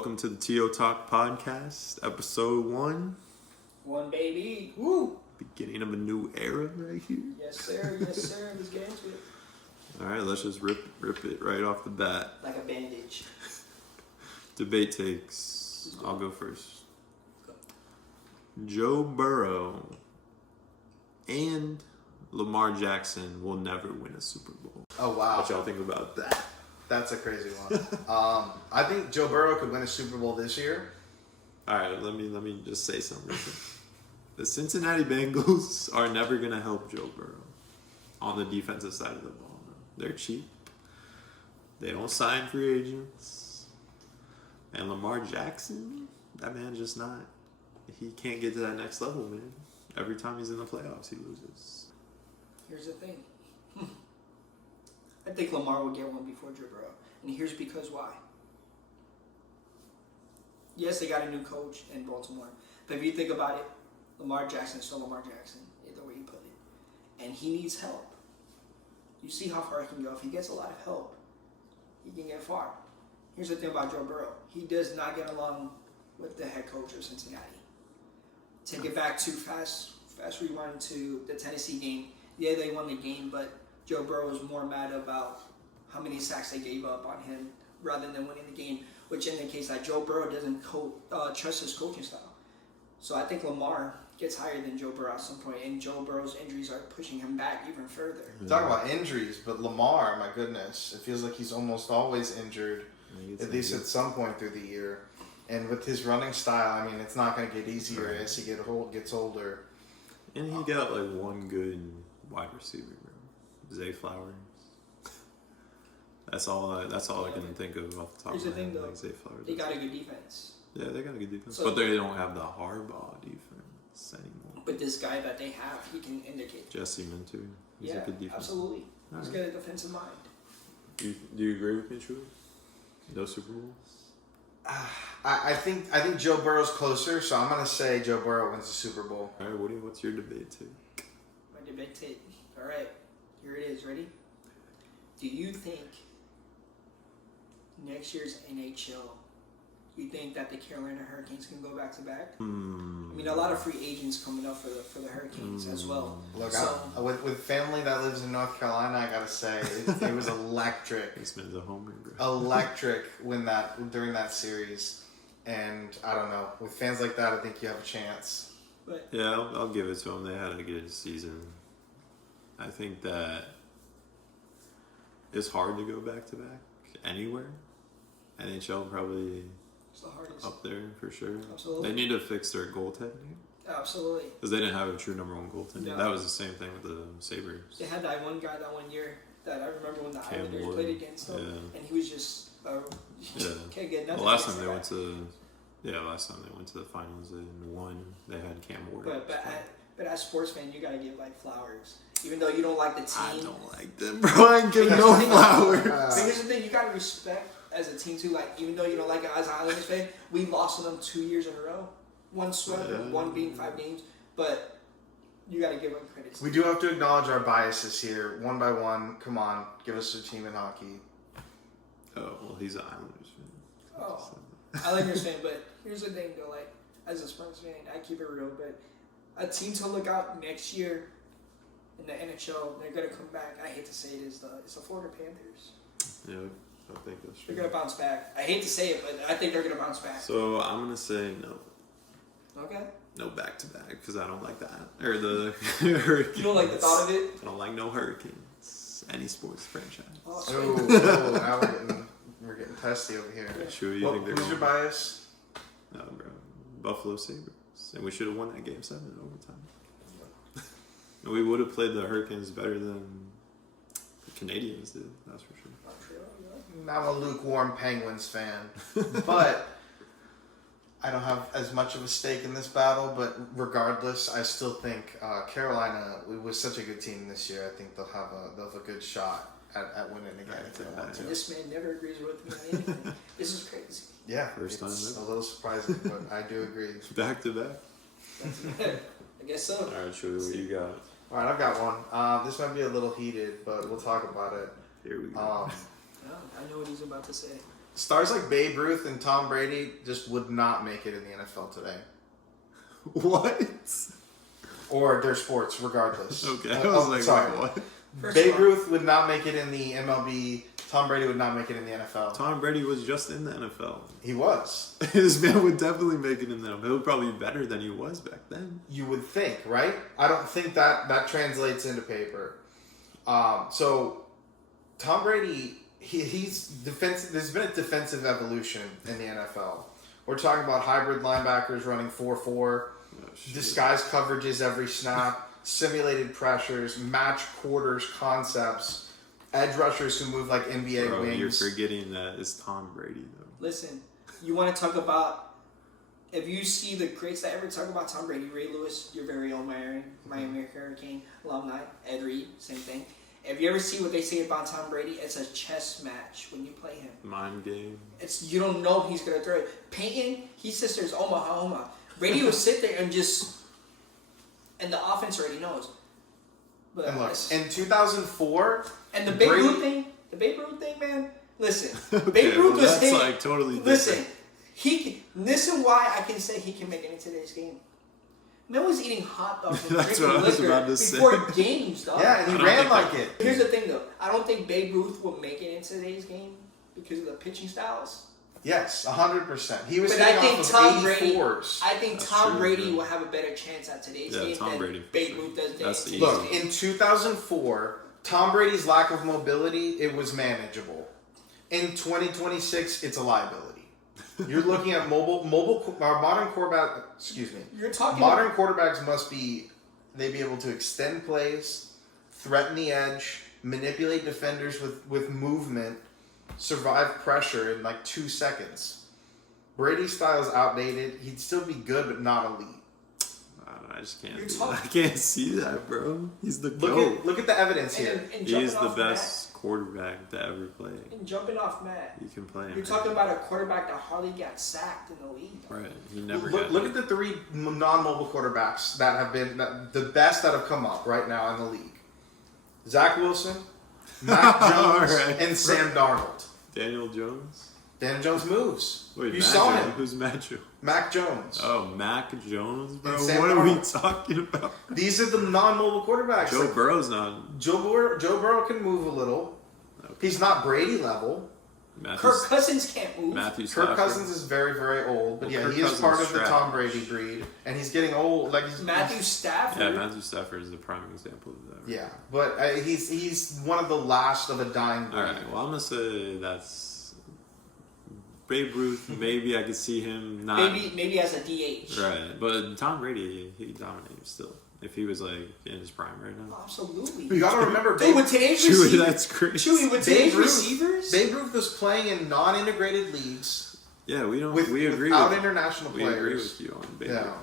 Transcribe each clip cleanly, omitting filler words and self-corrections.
Welcome to the TO Talk Podcast, episode 1. One baby. Woo! Beginning of a new era right here. Yes, sir. Yes, sir. Let's get into it. Alright, let's just rip it right off the bat. Like a bandage. Debate takes. I'll go first. Joe Burrow and Lamar Jackson will never win a Super Bowl. Oh, wow. What y'all think about that? That's a crazy one. I think Joe Burrow could win a Super Bowl this year. Alright, let me just say something real quick. The Cincinnati Bengals are never going to help Joe Burrow on the defensive side of the ball. They're cheap. They don't sign free agents. And Lamar Jackson, that man just not... He can't get to that next level, man. Every time he's in the playoffs, he loses. Here's the thing. I think Lamar will get one before Joe Burrow. And here's because why. Yes, they got a new coach in Baltimore. But if you think about it, Lamar Jackson is still Lamar Jackson, either way you put it. And he needs help. You see how far he can go. If he gets a lot of help, he can get far. Here's the thing about Joe Burrow. He does not get along with the head coach of Cincinnati. Take it back to fast rewind to the Tennessee game. Yeah, they won the game, but Joe Burrow was more mad about how many sacks they gave up on him rather than winning the game, which indicates that Joe Burrow doesn't trust his coaching style. So I think Lamar gets higher than Joe Burrow at some point, and Joe Burrow's injuries are pushing him back even further. Talk about injuries, but Lamar, my goodness, it feels like he's almost always injured, at least at some point through the year. And with his running style, I mean, it's not going to get easier as he gets older. And he got like one good wide receiver, bro. Zay Flowers. That's all I can think of off the top Here's of my the head. thing, though. Like Zay Flowers. They got a good defense. Yeah, they got a good defense. So, but they don't have the Harbaugh defense anymore. But this guy that they have, he can indicate. Jesse Minter. He's a good defense. Absolutely. He's Right. got a defensive mind. Do you agree with me, True? No Super Bowls? I think Joe Burrow's closer, so I'm going to say Joe Burrow wins the Super Bowl. All right, Woody, what's your debate take? My debate take. All right, here it is. Ready? Do you think next year's NHL, you think that the Carolina Hurricanes can go back to back? I mean, a lot of free agents coming up for the Hurricanes as well. Look, So, with family that lives in North Carolina, I got to say, it was electric. This man's a homer, bro. Electric during that series. And I don't know, with fans like that, I think you have a chance. but Yeah, I'll give it to them. They had a good season. I think that it's hard to go back to back anywhere. NHL probably it's the hardest. up there for sure. Absolutely. They need to fix their goaltending Absolutely. because they didn't have a true number one goaltender. No. That was the same thing with the Sabres. They had that one guy that 1 year that I remember when the Cam Islanders Ward. played against him, Yeah. and he was just Yeah. can't get nothing. The last against time they that went guy. to, last time they went to the finals and won, they had Cam Ward. But as a sports fan, you gotta give like flowers, even though you don't like the team. I don't like them, bro. I ain't giving no flowers. But here's the thing: you gotta respect as a team too. Like even though you don't like it as an Islanders fan, we lost to them 2 years in a row. One swept, one being 5 games. But you gotta give them credit. We do have to acknowledge our biases here, one by one. Come on, give us a team in hockey. Oh, well, he's an Islanders fan. Oh, Islanders fan. But here's the thing though: like as a sports fan, I keep it real. But a team to look out next year in the NHL, they're gonna come back. I hate to say it, it's the Florida Panthers. Yeah, I think that's They're true. gonna bounce back. I hate to say it, but I think they're gonna bounce back. So I'm gonna say no. Okay. No back to back because I don't like that. Or the Hurricanes. You don't like the thought of it? I don't like no Hurricanes. Any sports franchise. Oh, Oh, now we're getting testy over here. Sure, you Well, think they're who's your going? bias? No, bro. Buffalo Sabres. And we should have won that game 7 in overtime. And we would have played the Hurricanes better than the Canadians did. That's for sure. I'm a lukewarm Penguins fan, but I don't have as much of a stake in this battle. But regardless, I still think Carolina was such a good team this year. I think they'll have a good shot at winning again if they want to. This man never agrees with me on anything. This is crazy. Yeah, First it's time a little surprising, but I do agree. Back to back. I guess so. Alright, Chewy, what you got? All right, I've got one. This might be a little heated, but we'll talk about it. Here we go. No, I know what he's about to say. Stars like Babe Ruth and Tom Brady just would not make it in the NFL today. What? Or their sports, regardless. Okay, I was like, sorry. what? First Babe of all- Ruth would not make it in the MLB. Tom Brady would not make it in the NFL. Tom Brady was just in the NFL. He was. This man would definitely make it in the NFL. He would probably be better than he was back then. You would think, right? I don't think that translates into paper. So Tom Brady, he's defensive. There's been a defensive evolution in the NFL. We're talking about hybrid linebackers running 4-4, Oh, shit. disguise coverages every snap, simulated pressures, match quarters concepts, edge rushers who move like NBA Bro, wings. you're forgetting that it's Tom Brady though. Listen, you want to talk about, if you see the greats that ever talk about Tom Brady, Ray Lewis, your very own Miami Hurricane alumni, Ed Reed, same thing. If you ever see what they say about Tom Brady, it's a chess match when you play him. Mind game. It's, you don't know he's gonna throw it. Peyton, he sits there, Omaha. Brady will sit there and just, and the offense already knows. But And look, it's- in 2004, and the Babe Brady- Ruth thing, man. Listen, Okay, Babe Ruth well, was that's hit. like totally different. Listen, listen why I can say he can make it in today's game. Man was eating hot dogs and That's drinking what I was liquor about to say. before games, dog. yeah, and I he don't ran think like that- it. Here's the thing, though. I don't think Babe Ruth will make it in today's game because of the pitching styles. Yes, 100%. He was But hitting I think off of Tom Brady. 84s. I think That's Tom true, Brady yeah. will have a better chance at today's Yeah, game Tom than Brady, for Babe sure. Ruth does That's in the today's Look, game. in 2004, Tom Brady's lack of mobility, it was manageable. In 2026, it's a liability. You're looking at modern quarterback. Excuse me. You're talking Modern quarterbacks must be able to extend plays, threaten the edge, manipulate defenders with movement, survive pressure in like 2 seconds. Brady's style is outdated. He'd still be good, but not elite. I don't know, I just can't. You're Do talking- that. I can't see that, bro. He's the GOAT. Look at the evidence and, here. and He jumping is the off best quarterback to ever play. Matt, and jumping off Matt. You can play him. You're talking about a quarterback that hardly got sacked in the league. Right. He never Look, got look at the 3 non-mobile quarterbacks that have been the best that have come up right now in the league: Zach Wilson, Mac Jones, Alright. and Sam Darnold. Daniel Jones. Daniel Jones moves. Wait, You Mac saw Jones? him. Who's Mac Jones? Mac Jones. Oh, Mac Jones, bro. And Sam What are we Darnold. talking about? These are the non-mobile quarterbacks. Joe Like, Burrow's not. Joe Burrow can move a little. Okay. He's not Brady level. Kirk Cousins can't move. Matthew Kirk Stafford. Cousins is very, very old, but Well, yeah, Kirk he is Cousins part is of the trash. Tom Brady breed, and he's getting old. Like he's Matthew Stafford. Yeah, Matthew Stafford is the prime example of that. Yeah, but he's one of the last of a dying breed. All right. Well, I'm gonna say that's Babe Ruth. Maybe I could see him not. Maybe as a DH. Right, but Tom Brady, he dominated still. If he was like in his prime right now. Absolutely. You gotta remember, Dude, with today's Chewy, receivers, that's crazy. Chewy, with Babe today's Ruth- receivers, Babe Ruth was playing in non-integrated leagues Yeah, we don't. with we agree. without With, international we players. agree with you on Babe Yeah. Ruth.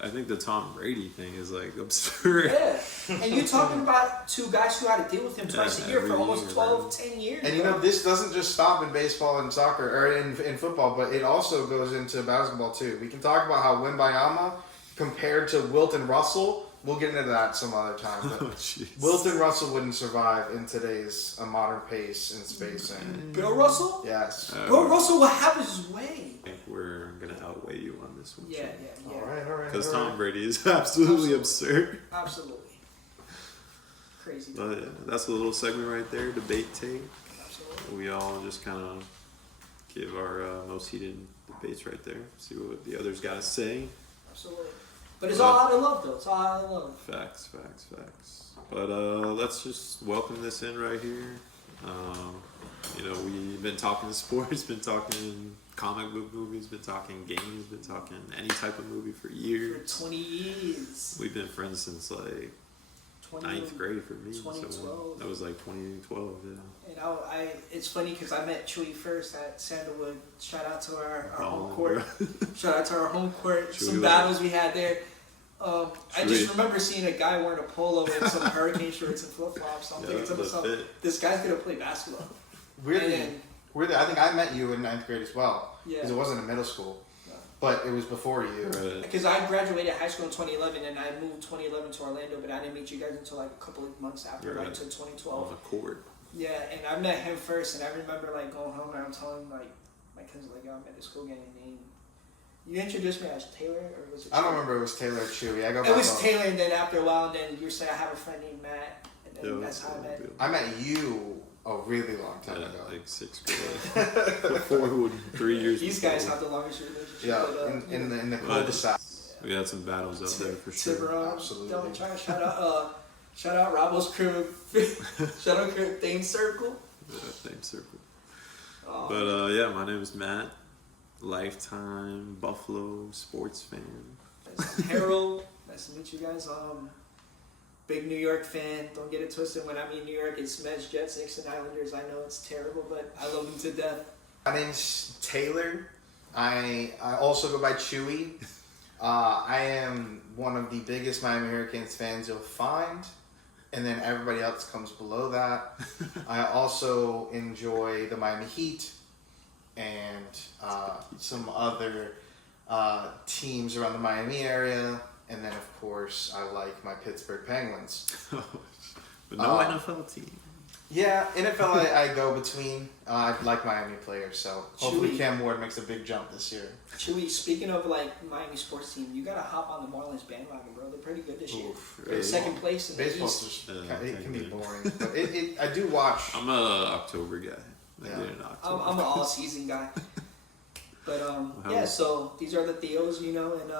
I think the Tom Brady thing is like absurd. yeah. And you're talking about 2 guys who had to deal with him twice Yeah, a year for every almost year, 12, 10 years. And you bro. know, this doesn't just stop in baseball and soccer or in football, but it also goes into basketball too. We can talk about how Wembayama compared to Wilton Russell. We'll get into that some other time. Oh, But jeez. Wilton Russell wouldn't survive in today's modern pace and spacing. Bill Russell? Yes. Bill Russell will have his way. I think we're gonna outweigh you on this one. Yeah. All right. Because all right. Tom Brady is absolutely absurd. Absolutely. Crazy. But yeah, that's a little segment right there. Debate take. Absolutely. We all just kind of give our most heated debates right there. See what the others got to say. Absolutely. But it's all out of love, though. It's all out of love. Facts. But let's just welcome this in right here. We've been talking sports, been talking comic book movies, been talking games, been talking any type of movie for For years. 20 years. We've been friends since like 20, ninth grade for me. 2012. So that was like 2012. Yeah. And it's funny because I met Chewy first at Sandalwood. Shout out to our Oh, home court. Shout out to our home court. Chewy Some was- battles we had there. I just Chewy. remember seeing a guy wearing a polo and some hurricane shirts and flip flops. I'm thinking to the myself, fit. this guy's gonna play basketball. Weirdly, And- I think I met you in ninth grade as well. Yeah. Because it wasn't in middle school, No. but it was before you. Right. Because I graduated high school in 2011 and I moved 2011 to Orlando, but I didn't meet you guys until like a couple of months after, Right. like to 2012. On the court. Yeah, and I met him first, and I remember like going home and I'm telling him like, my cousin's like, yo, I'm at the school getting a name. You introduced me as Taylor, or was it? I don't Chewy? remember. It was Taylor or Chewy. I go. It by was both. Taylor, and then after a while, and then you say I have a friend named Matt, and then Yeah, that's how I met. I met you a really long time Yeah, ago. like 6th grade. 3 years. These before. guys have the longest relationship. Yeah, but, in the But cul-de-sac. we had some battles out there for sure. Tiburon, Absolutely. don't try to shout out Rabo's crew, shout out crew Theme Circle. Yeah, same circle. Oh, But yeah, my name is Matt. Lifetime Buffalo sports fan. Harold, nice to meet you guys. Big New York fan. Don't get it twisted. When I mean New York, it's Mets, Jets, Knicks, and Islanders. I know it's terrible, but I love them to death. My name's Taylor. I also go by Chewy. I am one of the biggest Miami Hurricanes fans you'll find, and then everybody else comes below that. I also enjoy the Miami Heat and some other teams around the Miami area, and then of course I like my Pittsburgh Penguins. But no NFL team. Yeah, NFL I go between. I like Miami players, so hopefully Chewy. Cam Ward makes a big jump this year. Chewy, speaking of like Miami sports team, you gotta hop on the Marlins bandwagon, bro. They're pretty good this year. Oof, They're second place in the Baseball's East. just Yeah, it can be okay. boring, but I do watch. I'm a October guy. I Yeah. get in October. I'm an all season guy. But How- yeah, so these are the Theos, you know, and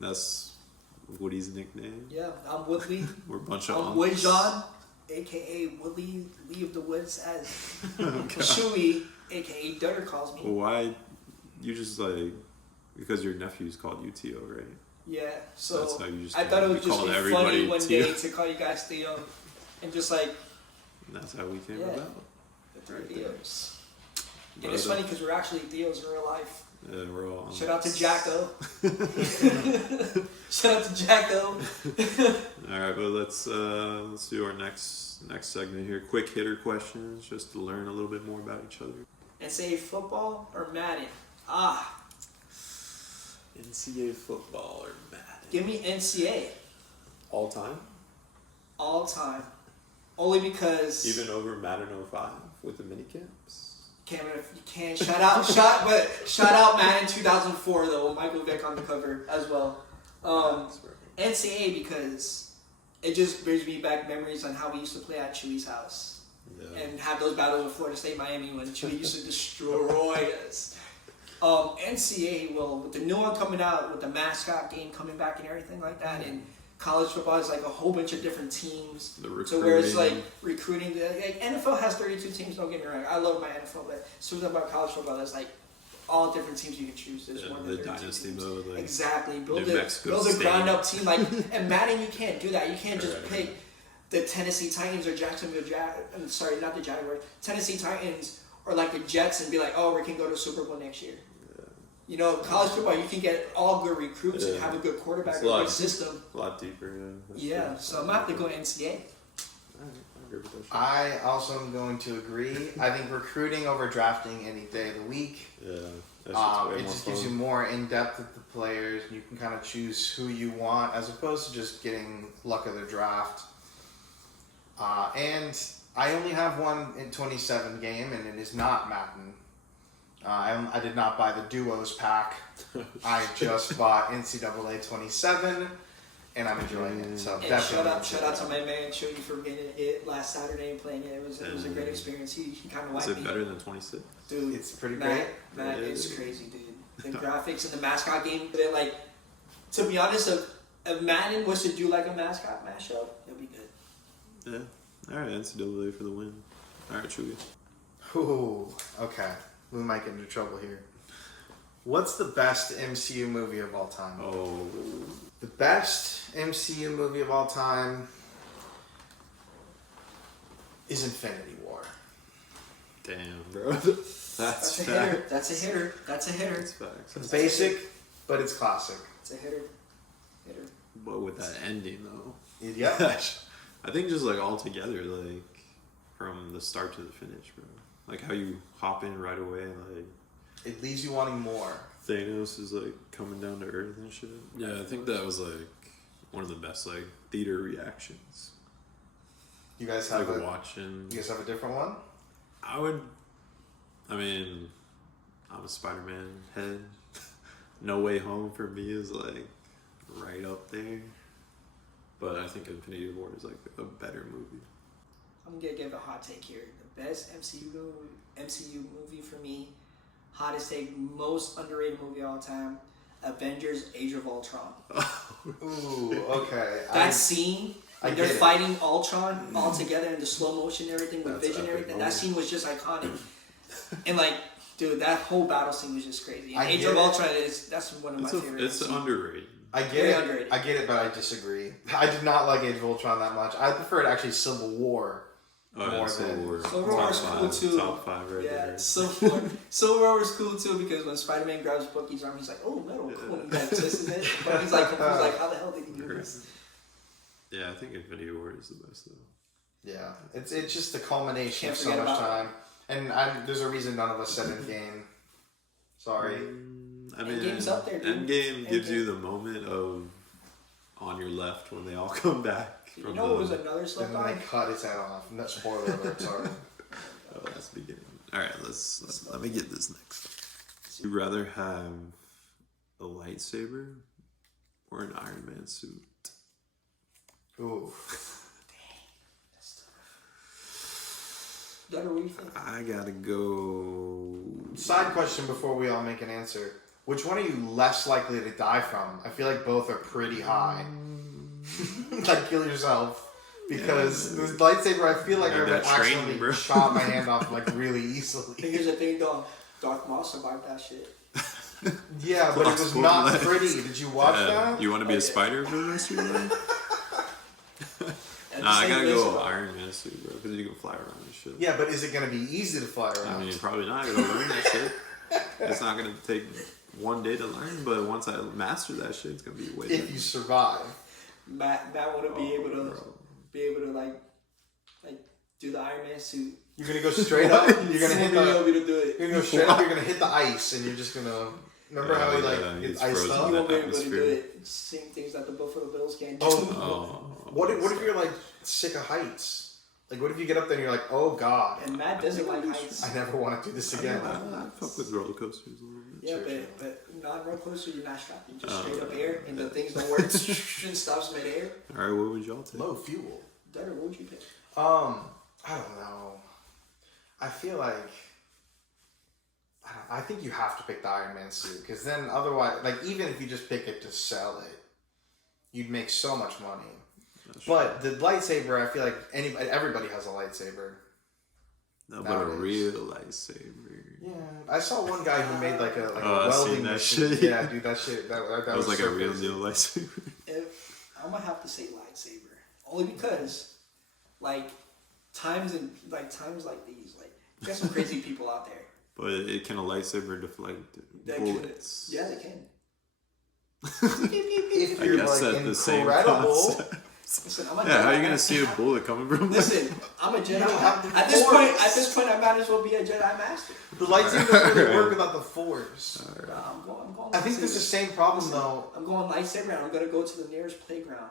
That's Woody's nickname. yeah, I'm Woodley. We're a bunch of I'm unks. Wood John, aka Woodley Lee of the Woods, as Chewy, aka Dutter calls me. Well, why? You just like because your nephew's called UTO, right? Yeah, so That's how you just I thought it would just called be everybody funny one Theo. day to call you guys Theo, and just like And that's how we came Yeah. about. the three Right there. Theos. But, And it's funny because we're actually Theos in real life. Yeah, we're all. Shout out to Jacko. Shout out to Jacko. All right, but let's do our next segment here. Quick hitter questions, just to learn a little bit more about each other. And say football or Madden. Ah, NCAA football or Madden? give me NCAA All time? all time. Only because Even over Madden 05 with the mini camps? Cameron, if you can't shout out Madden 2004 though with Michael Vick on the cover as well. NCAA because it just brings me back memories on how we used to play at Chewy's house Yeah. and have those battles with Florida State, Miami when Chewy used to destroy us. NCAA, well, with the new one coming out, with the mascot game coming back and everything like that, and college football is like a whole bunch of different teams. The So where it's like recruiting. recruiting, like NFL has 32 teams. Don't get me wrong, I love my NFL, but something about college football is like all different teams you can choose. There's more the than 32 dynasty teams. mode. Like, Exactly. Build New a Mexico build a State. ground up team. Like and Madden, you can't do that. You can't just Right. pick the Tennessee Titans or Jacksonville I'm sorry, not the Jaguars. Tennessee Titans or like the Jets and be like, oh, we can go to Super Bowl next year. You know, college football, you can get all good recruits and Yeah. have a good quarterback, It's a a lot. good system. a lot deeper. Yeah, that's Yeah, true. so I'm gonna have to go NCAA. Alright, I agree with that shit. I also am going to agree. I think recruiting over drafting any day of the week. Yeah, that shit's way It more just gives you fun. more in depth with the players. You can kind of choose who you want as opposed to just getting luck of the draft. And I only have one in 27 game, and it is not Madden. I did not buy the duos pack. I just bought NCAA 27, and I'm enjoying it. So And definitely. shout out to my man Chewy for getting it last Saturday and playing it. It was a great experience. He kind of Is wiped it me. better than 26? Dude, It's pretty Matt, great. Matt Yeah. is crazy, dude. The graphics and the mascot game. They're like, to be honest, if Madden was to do like a mascot mashup, it'd be good. Yeah. Alright, NCAA for the win. Alright, Chewy. Ooh, okay. We might get into trouble here. What's the best MCU movie of all time? Oh. The best MCU movie of all time is Infinity War. Damn, bro. That's That's a facts. hitter. That's a hitter. That's a hitter. That's facts. It's basic, but it's classic. It's a hitter. Hitter. But with that ending, though. Yep. I think just like all together, like from the start to the finish, bro. Like how you hop in right away, like It leaves you wanting more. Thanos is like coming down to earth and shit. Yeah, I think that was like one of the best like theater reactions. You guys Like have watching. you guys have a different one? I would. I mean, I'm a Spider-Man head. No Way Home for me is like right up there. But I think Infinity War is like a better movie. I'm gonna give a hot take here. The best MCU movie for me, hottest take, most underrated movie of all time, Avengers: Age of Ultron. Ooh, okay. That scene I when they're get it. fighting Ultron all together in the slow motion and everything with That's Vision and epic everything. That moment. scene was just iconic. And like, dude, that whole battle scene was just crazy. And I Age get of it. Ultron that's one of my favorites. It's underrated. I get Very it. underrated. I get it, but I disagree. I did not like Age of Ultron that much. I preferred actually Civil War. Oh, More yeah, Civil than- War. Civil War was cool too. Top 5 right Yeah, there. Civil War was cool too because when Spider-Man grabs Bucky's arm, he's like, "Oh, metal, cool." And he like twisted it. But he's like, "How the hell did he do this?" Yeah, I think Infinity War is the best though. Yeah, it's just the culmination Can't of so forget much about time. And there's a reason none of us said Endgame. Sorry. I mean, Endgame's up there, dude. Endgame gives Endgame. you the moment of on your left when they all come back. You From know the, what was another slept And then on? they cut his head off. No, spoiler alert, sorry. Oh, that's the beginning. All right, let me get this next. Would you rather have a lightsaber or an Iron Man suit? Ooh. Gunner, what do you think? I gotta go. Side question before we all make an answer. Which one are you less likely to die from? I feel like both are pretty high. Like kill yourself. Because this lightsaber, I feel like Yeah, I would that training, accidentally bro. chop my hand off like really But easily. here's the thing, though. Darth Maul survived that shit. Yeah, but it was Lost not legs. pretty. Did you watch that? You want to be I a did. spider for the rest of your life? And Nah, I the gotta same go is- Iron Man suit, bro, because you can fly around and shit. Yeah, but is it going to be easy to fly around? I mean, probably not. I gotta learn that shit. It's not gonna take one day to learn, but once I master that shit, it's gonna be way if better. you survive. Matt wouldn't be able to Bro. like do the Iron Man suit. You're going to go straight up. You're going to He hit wouldn't be the... able to do it. You're gonna go straight up. You're gonna hit the ice, and you're just gonna remember how he like Yeah, gets he's iced frozen. He up. won't be able to do Atmosphere. it. Same things that the Buffalo Bills can't do. Oh, what if you're like sick of heights? Like, what if you get up there and you're like, oh god, And Matt doesn't like heights. I never want to do this again. I fuck with roller coasters a little bit. Yeah, Sure, but not real closer. You're not strapped. You're just straight up air, and the things don't work. And stops midair. All right, what would y'all take? Low fuel. Dunner, what would you pick? I don't know. I feel like I think you have to pick the Iron Man suit because then otherwise, like even if you just pick it to sell it, you'd make so much money. That's But the lightsaber, I feel like everybody has a lightsaber. No, but a nowadays. real lightsaber. Yeah, I saw one guy who made like a Oh, I've seen welding that machine. shit. Yeah, dude, that shit. That That was like so a real crazy. deal lightsaber. If I'm gonna have to say lightsaber, only because, like, times like these, like, you got some crazy people out there. But it can a lightsaber deflect That can- bullets. Yeah, they can. If I you're guess like at the same incredible, concept. Listen, I'm a Yeah, how are you Jedi. gonna see a bullet coming from? Listen, I'm a Jedi. You have the At this Force. point, I might as well be a Jedi master. the lightsaber doesn't really work without the Force. Nah, I'm going. I think there's the lightsaber. same problem Listen, though. I'm going lightsaber, and I'm gonna go to the nearest playground.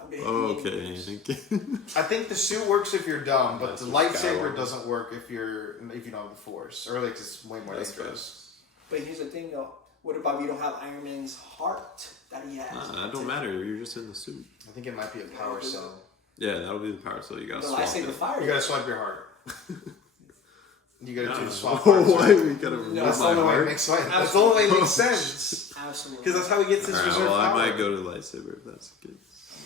I'm gonna hit the Okay, Indians. thank you. I think the suit works if you're dumb, but That's the what lightsaber Skywalker- doesn't work if you don't have the Force, or like it's way more That's dangerous. But here's the thing, though. What about you don't have Iron Man's heart that he has? Nah, that don't matter. You're just in the suit. I think it might be a power cell. Yeah, that'll be the power. So you gotta The swap lightsaber it. fire. You gotta swipe your heart. You gotta do Nah. swap hearts. Why right? we gotta remove That's the my only way it heart? makes sense. That's the only way it makes sense. Absolutely. Because that's how he gets his Alright, reserve well, power. I might go to lightsaber if that's the case.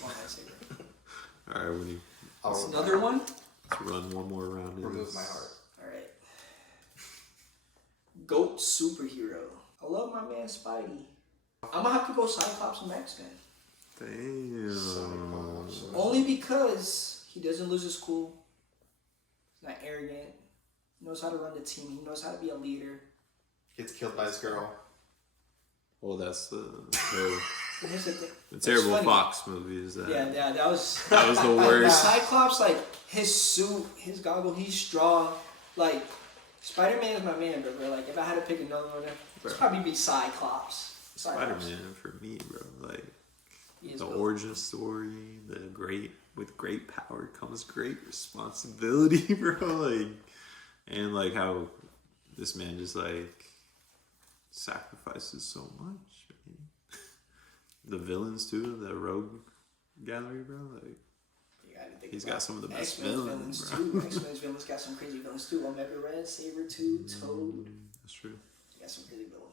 I'm going lightsaber. All right, when you I'll That's remove another one. let's run one more round. in remove this. my heart. All right. Goat superhero. I love my man Spidey. I'm gonna have to go Cyclops from X-Men. Damn. Only because he doesn't lose his cool. He's not arrogant. He knows how to run the team. He knows how to be a leader. Gets killed by his girl. Well, that's the And here's the thing. terrible funny. Fox movies. That Yeah, that was. that was the worst. Cyclops, like his suit, his goggle, he's strong. Like Spider-Man is my man, bro. Like if I had to pick another one, Bro. it'd probably be Cyclops. Spider-Man for me, bro. Like He is the built. origin story, with great power comes great responsibility, bro. Like, and like how this man just like sacrifices so much, man. The villains too, the Rogue Gallery, bro. Like, You gotta think he's about got some of the best X-Men's villains, bro. too. X-Men's villains got some crazy villains too. Omega Red, Sabretooth, Toad. That's true. You got some crazy villains.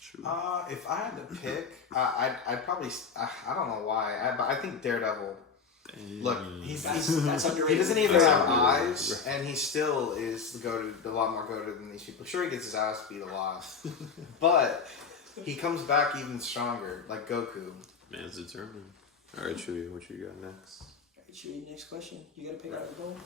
True. If I had to pick, I'd probably. I don't know why. But I think Daredevil. Look, That's he underrated. doesn't even That's have underrated. eyes, and he still is the goated, a lot more goated than these people. Sure, he gets his ass beat a lot, but he comes back even stronger, like Goku. Man's determined. All right, Chewie, what you got next? Alright, Chewie, next question. You gotta pick out the goal.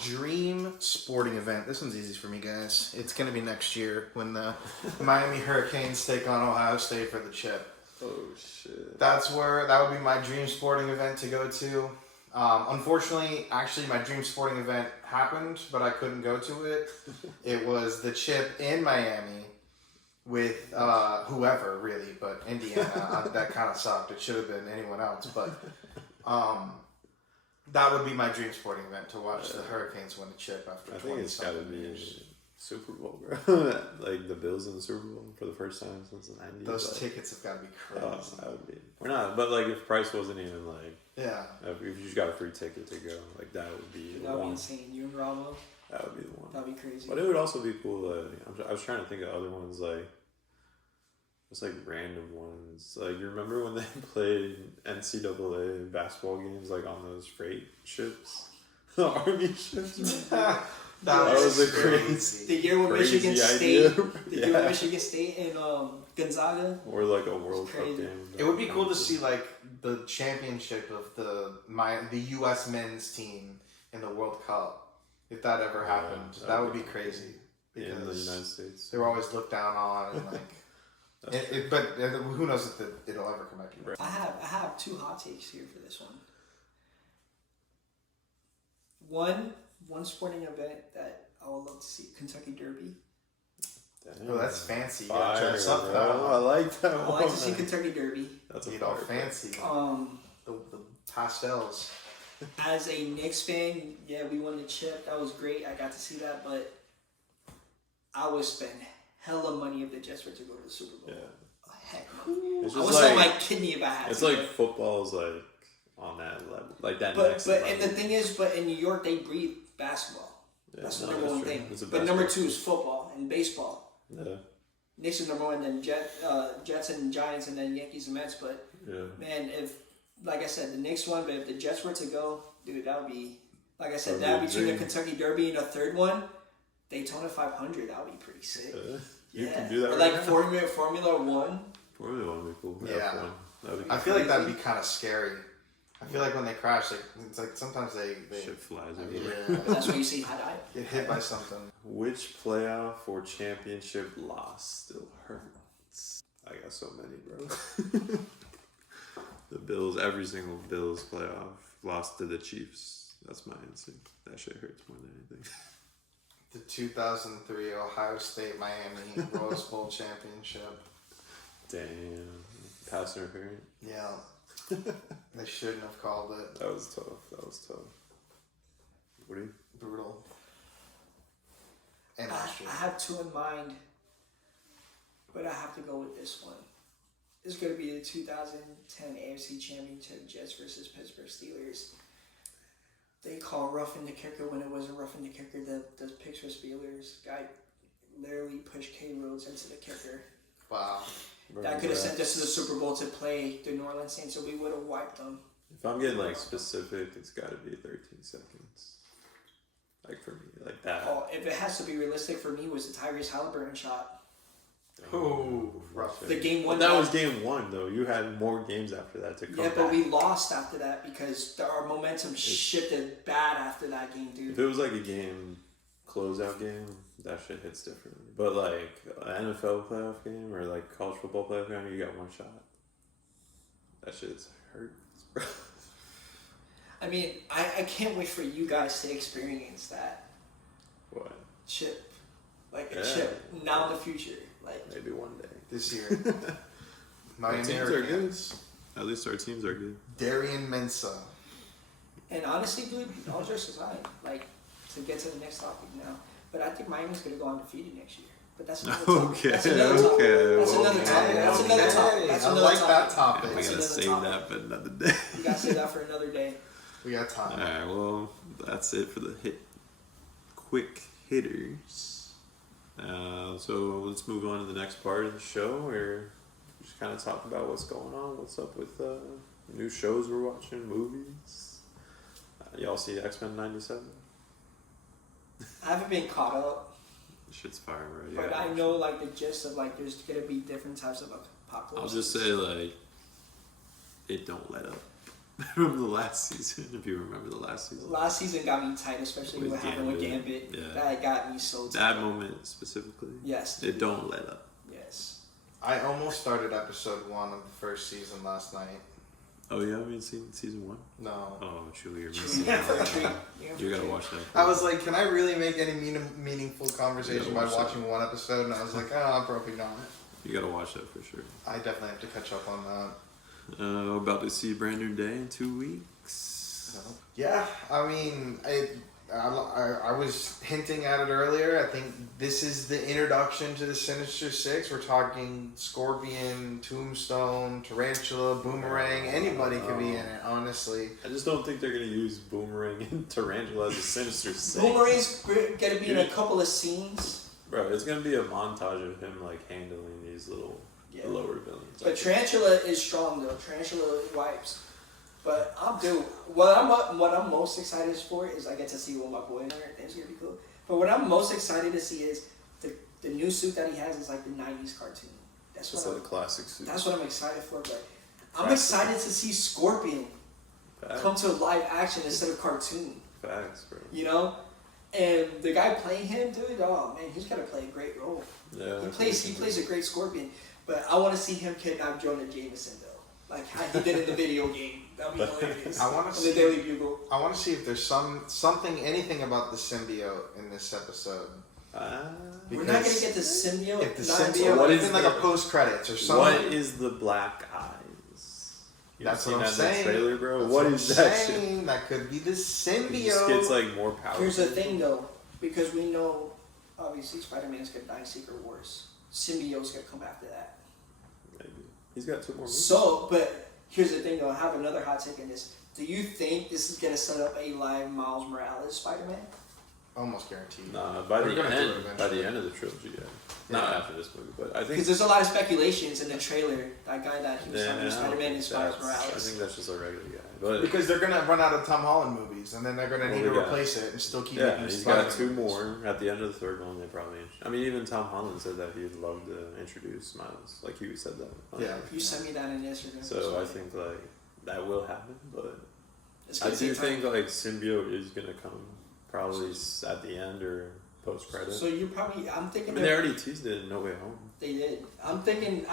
Dream sporting event. This one's easy for me, guys. It's gonna be next year when the Miami Hurricanes take on Ohio State for the chip. Oh shit. That would be my dream sporting event to go to. Unfortunately, actually, my dream sporting event happened, but I couldn't go to it. It was the chip in Miami with whoever, really, but Indiana. That kind of sucked. It should have been anyone else, but that would be my dream sporting event, to watch the Hurricanes win a chip after I 20 think it's got to something be years. Super Bowl, bro. Like the Bills in the Super Bowl for the first time since the 90s. Those like, tickets have got to be crazy. that would be. We're not, but like if price wasn't even like, Yeah. if you just got a free ticket to go, like that would be the That would be one. insane. You and Bravo. That would be the one. That'd be crazy. But it would also be cool. I was trying to think of other ones like. Just like random ones. Like you remember when they played NCAA basketball games like on those freight ships, the army ships. That was a crazy. The year when Crazy Michigan idea. State, the year when Michigan State and Gonzaga. Or like a World Cup crazy. game. It would be cool to see like the championship of the U.S. men's team in the World Cup, if that ever happened. That would be crazy in the because United States. they were always looked down on and like. But who knows if it'll ever come back to you. I have two hot takes here for this one. One sporting event that I would love to see, Kentucky Derby. Oh, that's fancy. You Fire, gotta dress up for that bro. I one. like that I one. like to see Kentucky Derby. That's a Get all fire pick. fancy. The pastels. As a Knicks fan, yeah, we won the chip. That was great. I got to see that, but I would spend hella money if the Jets were to go to the Super Bowl. Yeah. Heck no. It's I just would sell like my kidney if I had it's to. like football's like on that level, like that But next but level. and the thing is, but in New York they breathe basketball. Yeah, That's the no, number one true. thing. It's a But number basketball two is football and baseball. Yeah, Knicks is number one, then Jets and Giants, and then Yankees and Mets. But yeah. man, if like I said, the Knicks won, but if the Jets were to go, dude, that would be like I said, That'd that be between the dream. Kentucky Derby and a third one, Daytona 500, that would be pretty sick. You Yeah. can do that Or right like now. Formula One. Formula One would be cool. Yeah. F1. That'd be I feel like that'd be kind of scary. I feel like when they crash, like it's like sometimes they shit flies I everywhere. mean, That's where you see hot eye. get hit by something. Which playoff or championship loss still hurts? I got so many, bro. The Bills, every single Bills playoff lost to the Chiefs. That's my instinct. That shit hurts more than anything. The 2003 Ohio State Miami Rose Bowl championship. Damn. Pass interference. Yeah, they shouldn't have called it. That was tough. What do you? Brutal. And I Austrian. have two in mind, but I have to go with this one. It's going to be the 2010 AFC Championship, Jets versus Pittsburgh Steelers. They call roughing the kicker when it wasn't roughing the kicker. The picks were Steelers. Guy literally pushed K. Rhodes into the kicker. Wow. That could have sent us to the Super Bowl to play the New Orleans Saints, so we would have wiped them. If I'm getting like specific, it's got to be 13 seconds. Like for me, like that. Oh, if it has to be realistic for me, was the Tyrese Halliburton shot. Ooh, rough. The game Well, one. that was game one though. You had more games after that to come Yeah, back. but we lost after that because our momentum shifted bad after that game, dude. If it was like a game, closeout game, that shit hits differently. But like an NFL playoff game or like college football playoff game, you got one shot. That shit's hurts, bro. I mean, I can't wait for you guys to experience that What? chip. Like a Yeah. chip now in the future. Like, Maybe one day. This year. Miami teams are good. Hurricanes. At least our teams are good. Darian Mensah. and honestly, dude, all jokes aside, like, to get to the next topic now, but I think Miami's going to go undefeated next year. But that's another topic. Okay, That's another topic. okay. That's another topic. That's another topic. That's I another like topic. that topic. We That's gotta another save topic. that for another day. You gotta save that for another day. We got time. Alright, well, that's it for the quick hitters. So let's move on to the next part of the show where we just kind of talk about what's going on, what's up with new shows we're watching, movies. Y'all see X-Men 97? I haven't been caught up, Shit's fire, right? but I know like the gist of like there's gonna be different types of apocalypse. I'll just say like, it don't let up from the last season. If you remember the last season, Last season got me tight, especially With what happened with Gambit. Gambit. Yeah. That got me so tight. that moment specifically, Yes. it don't let up. Yes. I almost started episode 1 of the first season last night. Oh, you haven't seen season 1? No. Oh, Chewie, you're Treat missing me out. for a treat. You gotta watch that. I was like, can I really make any meaningful conversation Yeah, by watch that. watching one episode? And I was like, oh, probably not. You gotta watch that for sure. I definitely have to catch up on that. About to see Brand New Day in 2 weeks. Yeah, I mean, I was hinting at it earlier. I think this is the introduction to the Sinister Six. We're talking Scorpion, Tombstone, Tarantula, Boomerang. Anybody could be in it, honestly. I just don't think they're gonna use Boomerang and Tarantula as a Sinister Six. Boomerang's gonna be in a couple of scenes. Bro, it's gonna be a montage of him like handling these little Yeah. lower villains. But Tarantula is strong though. Tarantula wipes. But what I'm most excited for is I get to see what my boy in there. It's gonna be cool. But what I'm most excited to see is the new suit that he has is like the '90s cartoon. That's It's what like a classic suit. that's what I'm excited for. But I'm Classic. excited to see Scorpion come to live action instead of cartoon. Facts, bro. You know, and the guy playing him, dude. Oh man, he's gonna play a great role. Yeah. He plays a great Scorpion. But I want to see him kidnap Jonah Jameson though, like how he did in the video game. That'd be hilarious. I wanna On see- the Daily Bugle. I want to see if there's anything about the symbiote in this episode. We're not gonna Because get the symbiote. If the not until- symbiote, What even is like the- a post credits or something. What is the black eyes? You That's seen what I'm that in the saying. trailer, bro? That's what I'm is that shit? saying. That could be the He just symbiote. gets like more powerful. Here's the thing though, because we know obviously Spider-Man's gonna die in Secret Wars. Symbiote's gonna come after that. Maybe. He's got 2 more movies. So, but here's the thing though. I have another hot take in this. Do you think this is gonna set up a live Miles Morales Spider-Man? Almost guaranteed. Nah, by We're the gonna do end, it eventually. of the trilogy, yeah. Not after this movie, but I think. Because there's a lot of speculations in the trailer. That guy that he was Yeah, talking to I don't Spider-Man think is Miles that's- I Morales. think that's just a regular guy, but Because they're gonna run out of Tom Holland movies, and then they're gonna Well, need we to got- replace it and still keep yeah, making he's Spider-Man got 2 movies. more. At the end of the third one, they probably. I mean, even Tom Holland said that he'd love to introduce Miles. Like he said that. Yeah. You sent me that in Instagram. So I think like that will happen, but it's I gonna do take time. think like symbiote is gonna come probably at the end or post credit. So you probably, I'm I thinking mean, they already teased it in No Way Home. they did. I'm thinking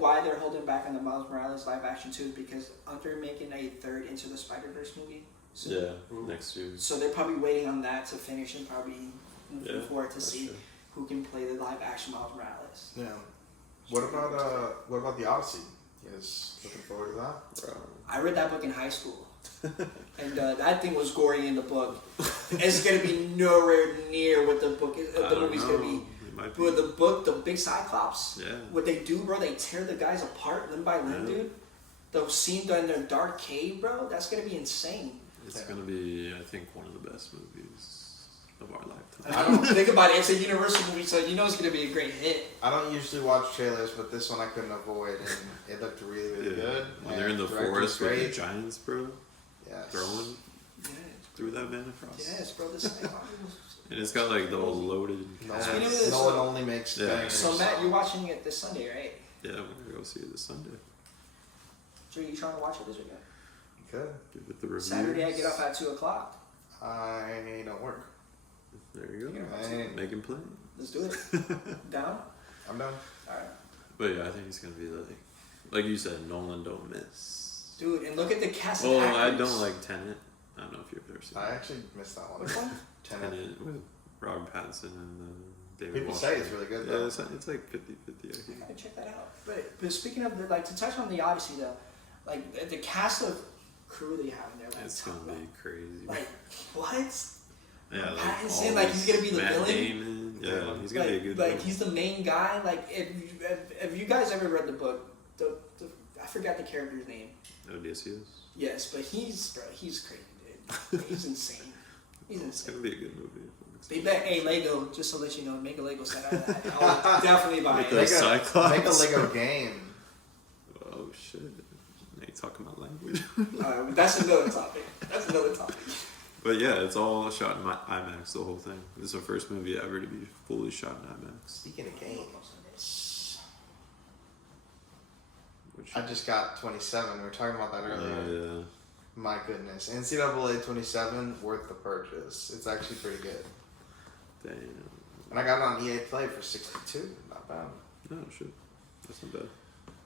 why they're holding back on the Miles Morales live action too is because aren't they making a third Into the Spider-Verse movie? soon? Yeah, next year. So they're probably waiting on that to finish and probably moving Yeah, forward to that's see true. who can play the live action Miles Morales. Yeah. What about the Odyssey? You guys looking forward to that? Bro. I read that book in high school, and that thing was gory in the book. It's gonna be nowhere near what the book is. I The don't movie's know. gonna be. It might be. But the book, the big Cyclops, Yeah. what they do, bro, they tear the guys apart limb by limb, Yeah. dude. Those scenes in their dark cave, bro, that's gonna be insane. It's gonna be, I think, one of the best movies of our lifetime. I don't think about it. It's a Universal movie, so you know it's gonna be a great hit. I don't usually watch trailers, but this one I couldn't avoid, and it looked really, really good. When they're in the And director's forest with the great. giants, bro, Yes. throwing Yes, through that man across. yes, bro. This thing. And it's got like the old loaded Nolan, Speaking of cast. this, Nolan only makes Yeah. bangers. So Matt, you're watching it this Sunday, right? Yeah, we're gonna go see it this Sunday. So you trying to watch it this weekend? Good. Give it the reviews. Saturday, I get off at 2:00. I don't work. There you go. I, Making play. Let's do it. Down? I'm done. All right. But yeah, I think it's gonna be like you said, Nolan don't miss. Dude, and look at the cast of Well, actors. I don't like Tenet. I don't know if you've ever seen I it. actually missed that one. Which one? Tenet. With Robert Pattinson and David People Washington. say it's really good, Yeah, though. it's like 50-50, I I think. gotta check that out. But speaking of like to touch on the Odyssey though, like the cast of crew they have in there, like, It's gonna be crazy. like what? yeah, Pattinson, all like, he's these- gonna be the Matt villain? Damon, Yeah, he's gonna be a good. Like villain. he's the main guy. Like if you guys ever read the book, the I forgot the character's name. Odysseus. Yes, but he's crazy, dude. He's insane. He's It's insane. gonna be a good movie. They bet Lego, just to let you know, make a Lego set out of that. I would definitely buy With it. the Cyclops. Make a Lego game. Oh shit! Now you talking about language. That's another topic. But yeah, it's all shot in IMAX. The whole thing. This is the first movie ever to be fully shot in IMAX. Speaking of games, Which, I just got 27. We were talking about that earlier. yeah. My goodness, NCAA 27 worth the purchase. It's actually pretty good. Damn. And I got it on EA Play for 62. Not bad. No shit. That's not bad.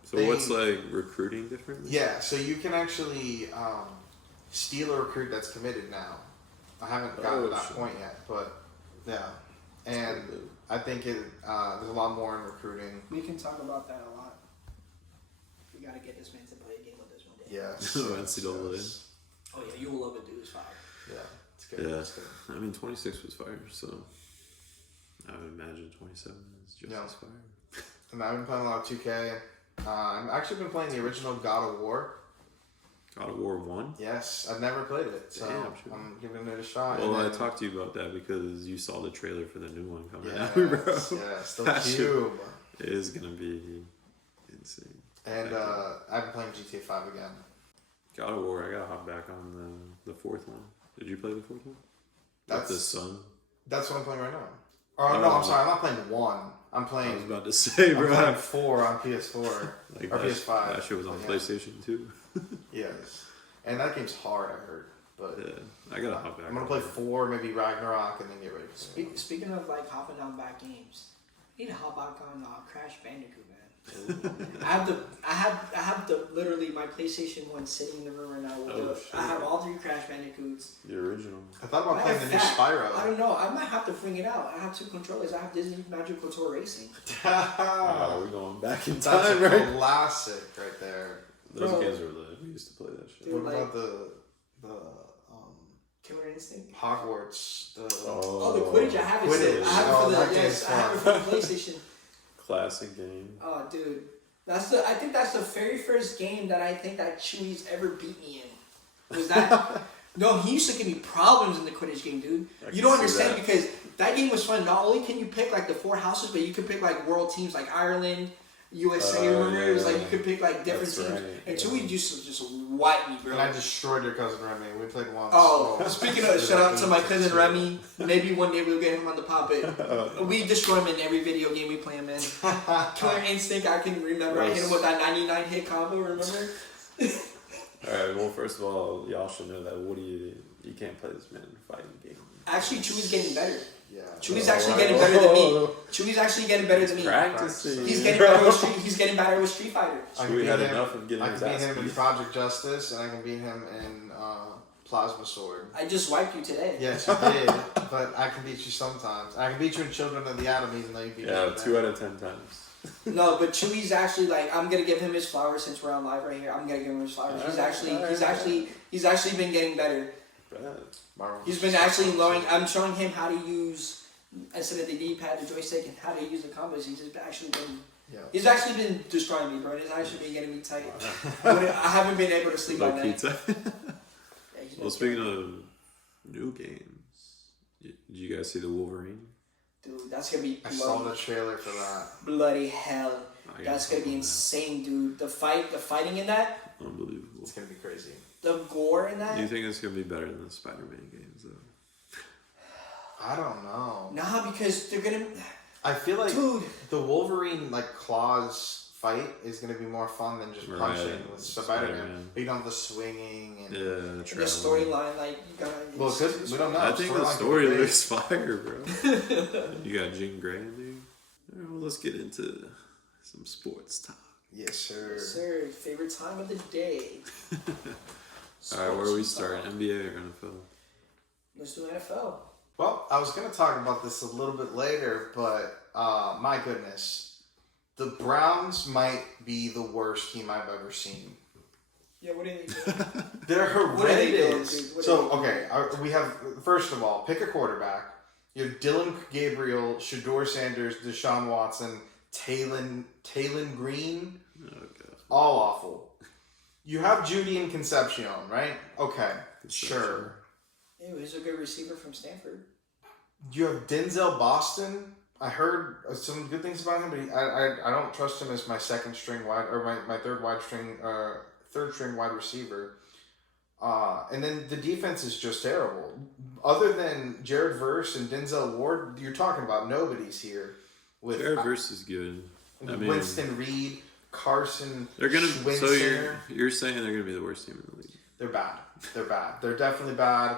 So They- what's like recruiting differently? Yeah, so you can actually steal a recruit that's committed now. I haven't gotten to that shit. point yet, but yeah. And I think there's a lot more in recruiting. We can talk about that a lot. We gotta get this man to play a game with us one day. Yes. NCAA. yes. Oh yeah, you will love it, dude. It's fire. Yeah, it's good. Yeah. It's good. I mean, 26 was fire, so I would imagine 27 is just Yeah. as fire. And I've been playing a lot of 2K. I've actually been playing the original God of War. God of War 1? Yes, I've never played it, so Damn, sure. I'm giving it a shot. Well, And I then- talked to you about that because you saw the trailer for the new one coming Yes, out, bro. yes, the That shit- Cube. It is going to be insane. And I've been playing GTA 5 again. God of War, I got to hop back on the fourth one. Did you play the fourth one? That's With the sun? That's what I'm playing right now. Oh, no, I'm sorry. I'm not playing 1. I'm I was playing, about to say, I'm bro. playing 4 on PS4. Like or that, PS5. that shit was on Yeah. PlayStation 2. Yes. And that game's hard, I heard. But Yeah, I got to hop back I'm going on to play that. 4, maybe Ragnarok, and then get ready for it. Speaking of like hopping on back games, I need to hop back on Crash Bandicoot, man. I have the literally my PlayStation 1 sitting in the room right now. With Oh, the, shit. I have all 3 Crash Bandicoots. The original. I thought about I playing have the new that. Spyro. I don't know. I might have to bring it out. I have 2 controllers. I have Disney Magical Tour Racing. We're going back in That's time, a right? classic right there. Those Bro. games were lit. We used to play that shit. Dude, What like- about the Killer Instinct. Hogwarts? Oh, the Quidditch. I have it. Quidditch. I have it Oh, for the that yes. game's I have it for the PlayStation. Classic game. Oh, dude. I think that's the very first game that I think that Chewy's ever beat me in. Was that? No, he used to give me problems in the Quidditch game, dude. I You can don't see understand that. because that game was fun. Not only can you pick like the 4 houses, but you can pick like world teams like Ireland, USA. Remember, it was like you could pick like different That's teams. right, And yeah. Chewy used to just wipe me, bro. And I destroyed your cousin Remy. We played once. Oh, so- speaking of, shout out to my cousin Remy. Maybe one day we'll get him on the pod, but we destroy him in every video game we play him in. Killer Instinct, I can remember. I hit him with that 99 hit combo, remember? Alright, well, first of all, y'all should know that Woody, you can't play this man fighting game. Actually, Chewy's getting better. Yeah. Chewy's actually getting better than me. Chewy's actually getting better than me. Practicing. He's getting better with Street Fighter. I can We beat had him- enough of getting I his can beat ass him in beat. Project Justice, and I can beat him in Plasma Sword. I just wiped you today. Yes, you did, but I can beat you sometimes. I can beat you in Children of the Atom, even though you beat me. Yeah, in 2 that. out of 10 times. No, but Chewy's actually like I'm gonna give him his flowers since we're on live right here. I'm gonna give him his flowers. He's actually been getting better. Bad. Marvel He's been vs. actually Capcom. learning. I'm showing him how to use instead of the D-pad, the joystick, and how to use the combos. He's just actually been. Yeah. He's actually been destroying me, bro. He's actually been getting me tight. I haven't been able to sleep all Low night. pizza. Yeah, he's been Well, speaking of new games, did you guys see the Wolverine? dude, that's gonna be I saw the bloody, trailer for that. bloody hell. I gotta That's gonna hop be on insane, dude. The fighting in that, that. Unbelievable. It's gonna be crazy. the gore in Do you that. think it's gonna be better than the Spider-Man games, though? I don't know. Nah, because they're gonna, I feel like dude. the Wolverine claws fight is gonna be more fun than just Right. punching with Spider-Man. Spider-Man. But you don't have the swinging and Yeah, And the traveling. storyline, like you gotta. well, it could, we don't know. I think the Storyline story could be great. looks fire, bro. You got Jean Grey in there. Alright, well, let's get into some sports talk. Yes, sir. Yes, sir. Favorite time of the day. Alright, where are we Sports starting? talk. NBA or NFL? Let's do NFL. Well, I was going to talk about this a little bit later, but my goodness. The Browns might be the worst team I've ever seen. Yeah, what do you think? They're What are they doing, horrendous. dude? What So, are they okay, we have, first of all, pick a quarterback. You have Dylan Gabriel, Shador Sanders, Deshaun Watson, Talon Green. Oh, God. All awful. You have Judy and Concepcion, right? Okay, sure. Ew, he's a good receiver from Stanford. You have Denzel Boston. I heard some good things about him, but I don't trust him as my second string wide or my third string wide receiver. And then the defense is just terrible. Other than Jared Verse and Denzel Ward, you're talking about nobody's here. With Jared Verse is good. I mean, Winston Reed, Carson. they're gonna. So Schwinsinger. you're saying they're gonna be the worst team in the league? They're bad. They're bad. They're definitely bad.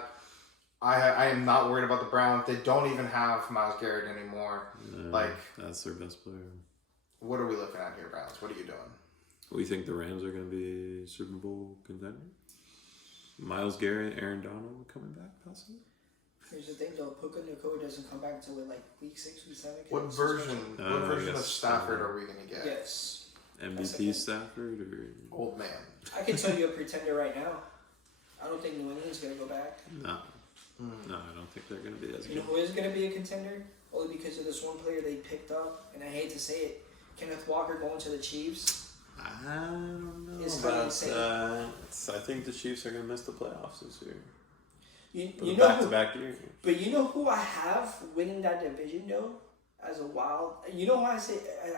I am not worried about the Browns. They don't even have Myles Garrett anymore. That's their best player. What are we looking at here, Browns? What are you doing? We think the Rams are going to be a Super Bowl contender. Miles Garrett, Aaron Donald coming back possibly. Here's the thing though, Puka Nacua doesn't come back until like week 6, week 7. What version of Stafford are we going to get? Yes. MVP Stafford or Old man. I can tell you a pretender right now. I don't think New England's going to go back. no? No, I don't think they're going to be as You good. know who is going to be a contender? Only because of this one player they picked up, and I hate to say it, Kenneth Walker going to the Chiefs. I don't know It's about insane. that. I think the Chiefs are going to miss the playoffs this year. You know who, back year. but you know who I have winning that division though, as a wild. You know why I say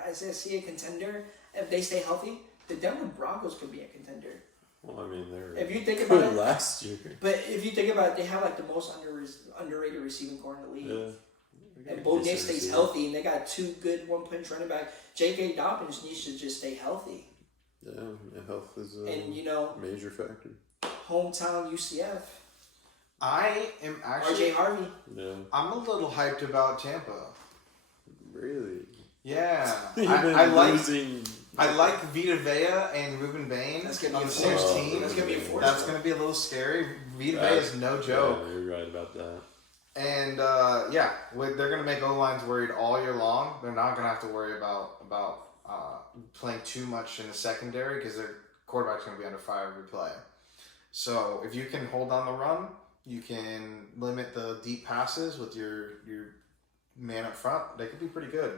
I see a contender if they stay healthy. The Denver Broncos could be a contender. Well, I mean, they're If you think about good it, last year. but if you think about it, they have like the most underrated receiving core in the league. Yeah. And Bo Nix stays healthy, and they got 2 good one-punch running back. J.K. Dobbins needs to just stay healthy. Yeah, health is a And you know, major factor. hometown UCF, I am actually. R.J. Harvey. Yeah, I'm a little hyped about Tampa. really. Yeah, You've I been like. losing. I like Vita Vea and Ruben Bain That's gonna be on a the same force. team. That's gonna be a force. That's going to be a little scary. Vita Vea is no joke. Yeah, you're right about that. And they're going to make O lines worried all year long. They're not going to have to worry about playing too much in the secondary because their quarterback's going to be under fire every play. So if you can hold on the run, you can limit the deep passes with your man up front. They could be pretty good.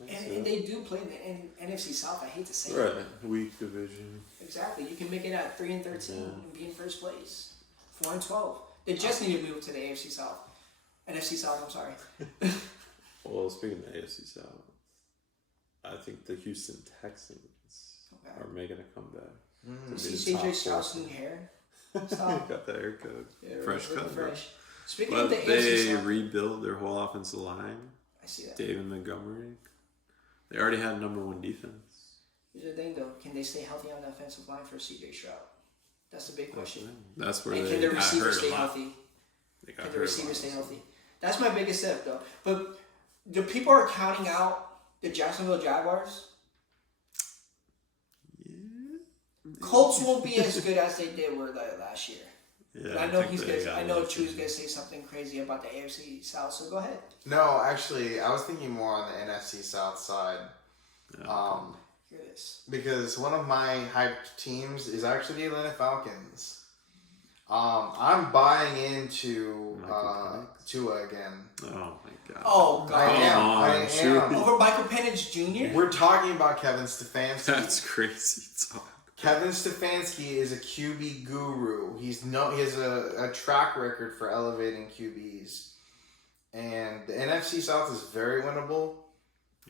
And they do play in NFC South. I hate to say Right, it. weak division. Exactly. You can make it at 3-13 and be in first place. 4-12. They just need to move to the AFC South. NFC South, I'm sorry. Well, speaking of the AFC South, I think the Houston Texans are making a comeback. You see CJ Stroud's new hair? Stop. Got that haircut. Yeah, Fresh really cut. Bro. fresh. Speaking But of the AFC they South, rebuilt their whole offensive line. I see that. David Montgomery. They already had #1 defense. Here's the thing, though. Can they stay healthy on the offensive line for CJ Stroud? That's the big question. That's where And they can the got receivers hurt a stay lot. healthy? They got Can hurt the a receivers lot. stay healthy? That's my biggest step, though. But the people are counting out the Jacksonville Jaguars. Yeah. Colts won't be as good as they did were last year. Yeah, And I know think he's they gonna. got I know it. Chew's gonna say something crazy about the AFC South. So go ahead. No, actually, I was thinking more on the NFC South side. Yeah. Hear this. Because one of my hyped teams is actually the Atlanta Falcons. I'm buying into Michael Penix. Tua again. Oh my god. Oh I God. am. on, I shoot. am. Over Michael Penix Jr. We're talking about Kevin Stefanski. That's crazy talk. Kevin Stefanski is a QB guru. He has a track record for elevating QBs, and the NFC South is very winnable.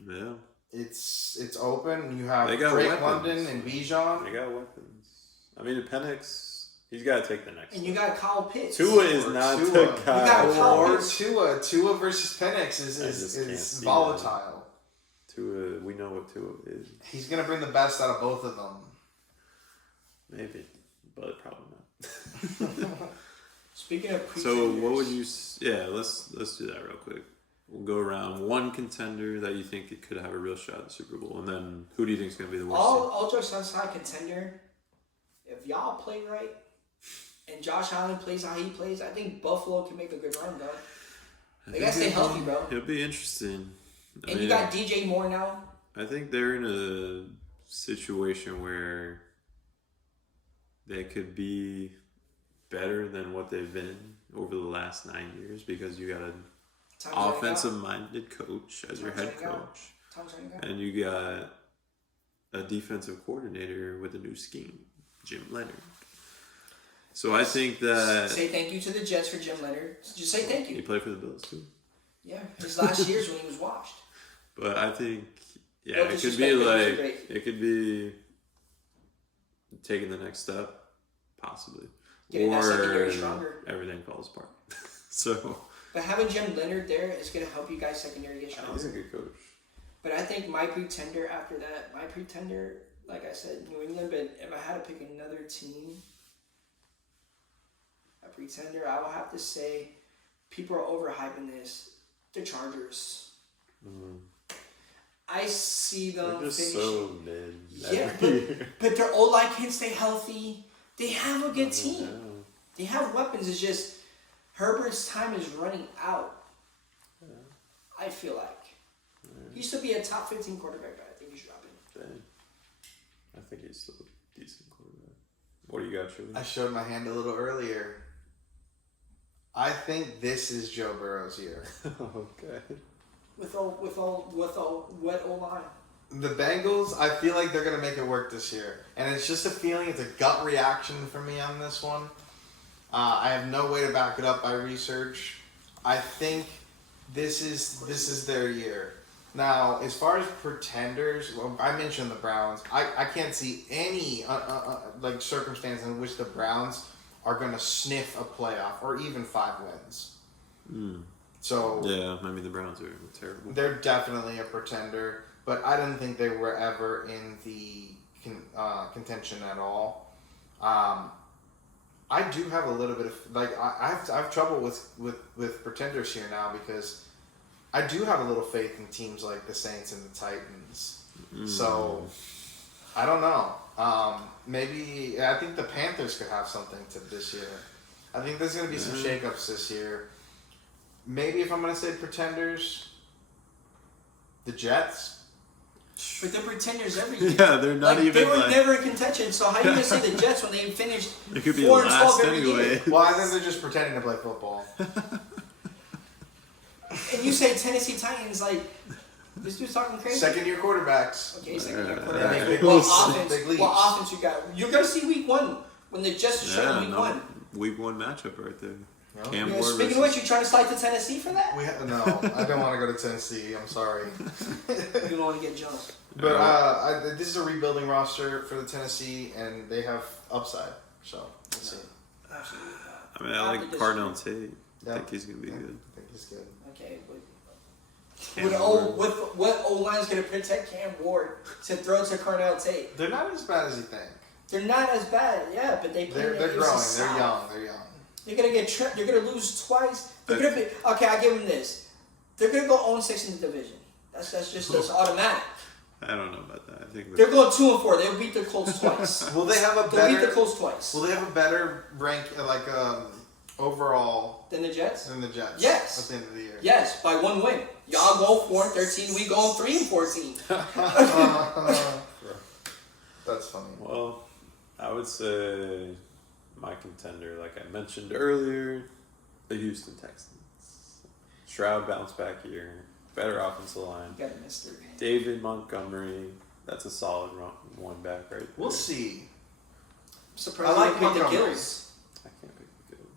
Yeah. It's open. You have They got Drake weapons. London and Bijan. They got weapons. I mean, Penix, he's got to take the next And you step. got Kyle Pitts. Tua is Or not Tua. the You guy. got Kyle Or Pitts. Tua versus Penix I just can't is see volatile. Tua, we know what Tua is. He's gonna bring the best out of both of them. Maybe, but probably not. Speaking of So, what would pretenders, you? Yeah, let's do that real quick. We'll go around one contender that you think it could have a real shot at the Super Bowl, and then who do you think is going to be the worst? all jokes aside, contender. If y'all play right, and Josh Allen plays how he plays, I think Buffalo can make a good run, bro. They gotta stay healthy, bro. It'll be interesting. I And mean, you got DJ Moore now. I think they're in a situation where they could be better than what they've been over the last 9 years because you got a Tom's running out. offensive-minded coach as your Tom's head running out. coach, Tom's running out. and you got a defensive coordinator with a new scheme, Jim Leonard. So I think that Say thank you to the Jets for Jim Leonard. Just say thank he you. played for the Bills too. Yeah, his last years when he was washed. But I think, yeah, No it could disrespect, be but he was like great. it could be taking the next step, possibly, Getting that secondary or stronger. everything falls apart. So But having Jim Leonard there is going to help you guys secondary get stronger. he's a good coach. But I think my pretender after that, like I said, New England. But if I had to pick another team, a pretender, I will have to say, people are overhyping this. The Chargers. I see them They're just finishing. so mid. Yeah, every year. but their O-line can stay healthy. They have a good team. Yeah. They have weapons. It's just Herbert's time is running out. I feel like he used to be a top 15 quarterback, but I think he's dropping. Dang. I think he's still a decent quarterback. What do you got, Shirley? I showed my hand a little earlier. I think this is Joe Burrow's year. Okay. With what O-line? The Bengals, I feel like they're going to make it work this year. And it's just a feeling, it's a gut reaction for me on this one. I have no way to back it up by research. I think this is their year. Now, as far as pretenders, well, I mentioned the Browns. I can't see any like circumstance in which the Browns are going to sniff a playoff or even 5 wins. So Yeah, I mean the Browns are terrible. they're definitely a pretender, but I didn't think they were ever in the contention at all. I do have a little bit of like I have trouble with pretenders here now because I do have a little faith in teams like the Saints and the Titans. So I don't know. Maybe I think the Panthers could have something to this year. I think there's going to be some shakeups this year. Maybe if I'm going to say pretenders, the Jets. But they're pretenders every year. Yeah, they're not Like, even they were like. never in contention. So how are you gonna say the Jets when they finished It could be 4 and 12 last every year? anyway. Well, I think they're just pretending to play football. And you say Tennessee Titans, like this dude's talking crazy. Second-year quarterbacks. Okay, second year They quarterback. make big What leaps. offense? Big leaps. What offense you got? You're gonna see week 1 when the Jets are showing week 1. Week 1 matchup right there. No. Cam You know, Ward speaking versus- of which, you trying to slide to Tennessee for that? No, I don't want to go to Tennessee. I'm sorry. You don't want to get jumped. But this is a rebuilding roster for the Tennessee, and they have upside. So let's see. Absolutely not. I mean, I I'll like be Cardinal Tate. Yeah. I think he's gonna be Yeah, good. I think he's good. Okay, but Cam with Ward. what O-line is going to protect Cam Ward to throw to Cornell Tate? They're not as bad as you think. They're not as bad, yeah, but they play They're in the growing. AFC They're South. young. They're young. They're gonna get tripped. They're gonna lose twice. They're gonna be okay. I give them this. They're gonna go 0-6 in the division. That's that's automatic. I don't know about that. I think They're going 2-4. They'll beat the Colts twice. Will they have a They'll beat the better? Colts twice. Will they have a better rank overall Then the Jets. than the Jets? Yes. At the end of the year. Yes, by 1 win. Y'all go 4-13. We go 3-14. That's funny. Well, I would say my contender, like I mentioned earlier, the Houston Texans. Stroud bounce back here, better offensive line. You got a mystery. David Montgomery, that's a solid one back right there. We'll see. Surprised I like you didn't pick the Montgomery. Gills. I can't pick the Bills.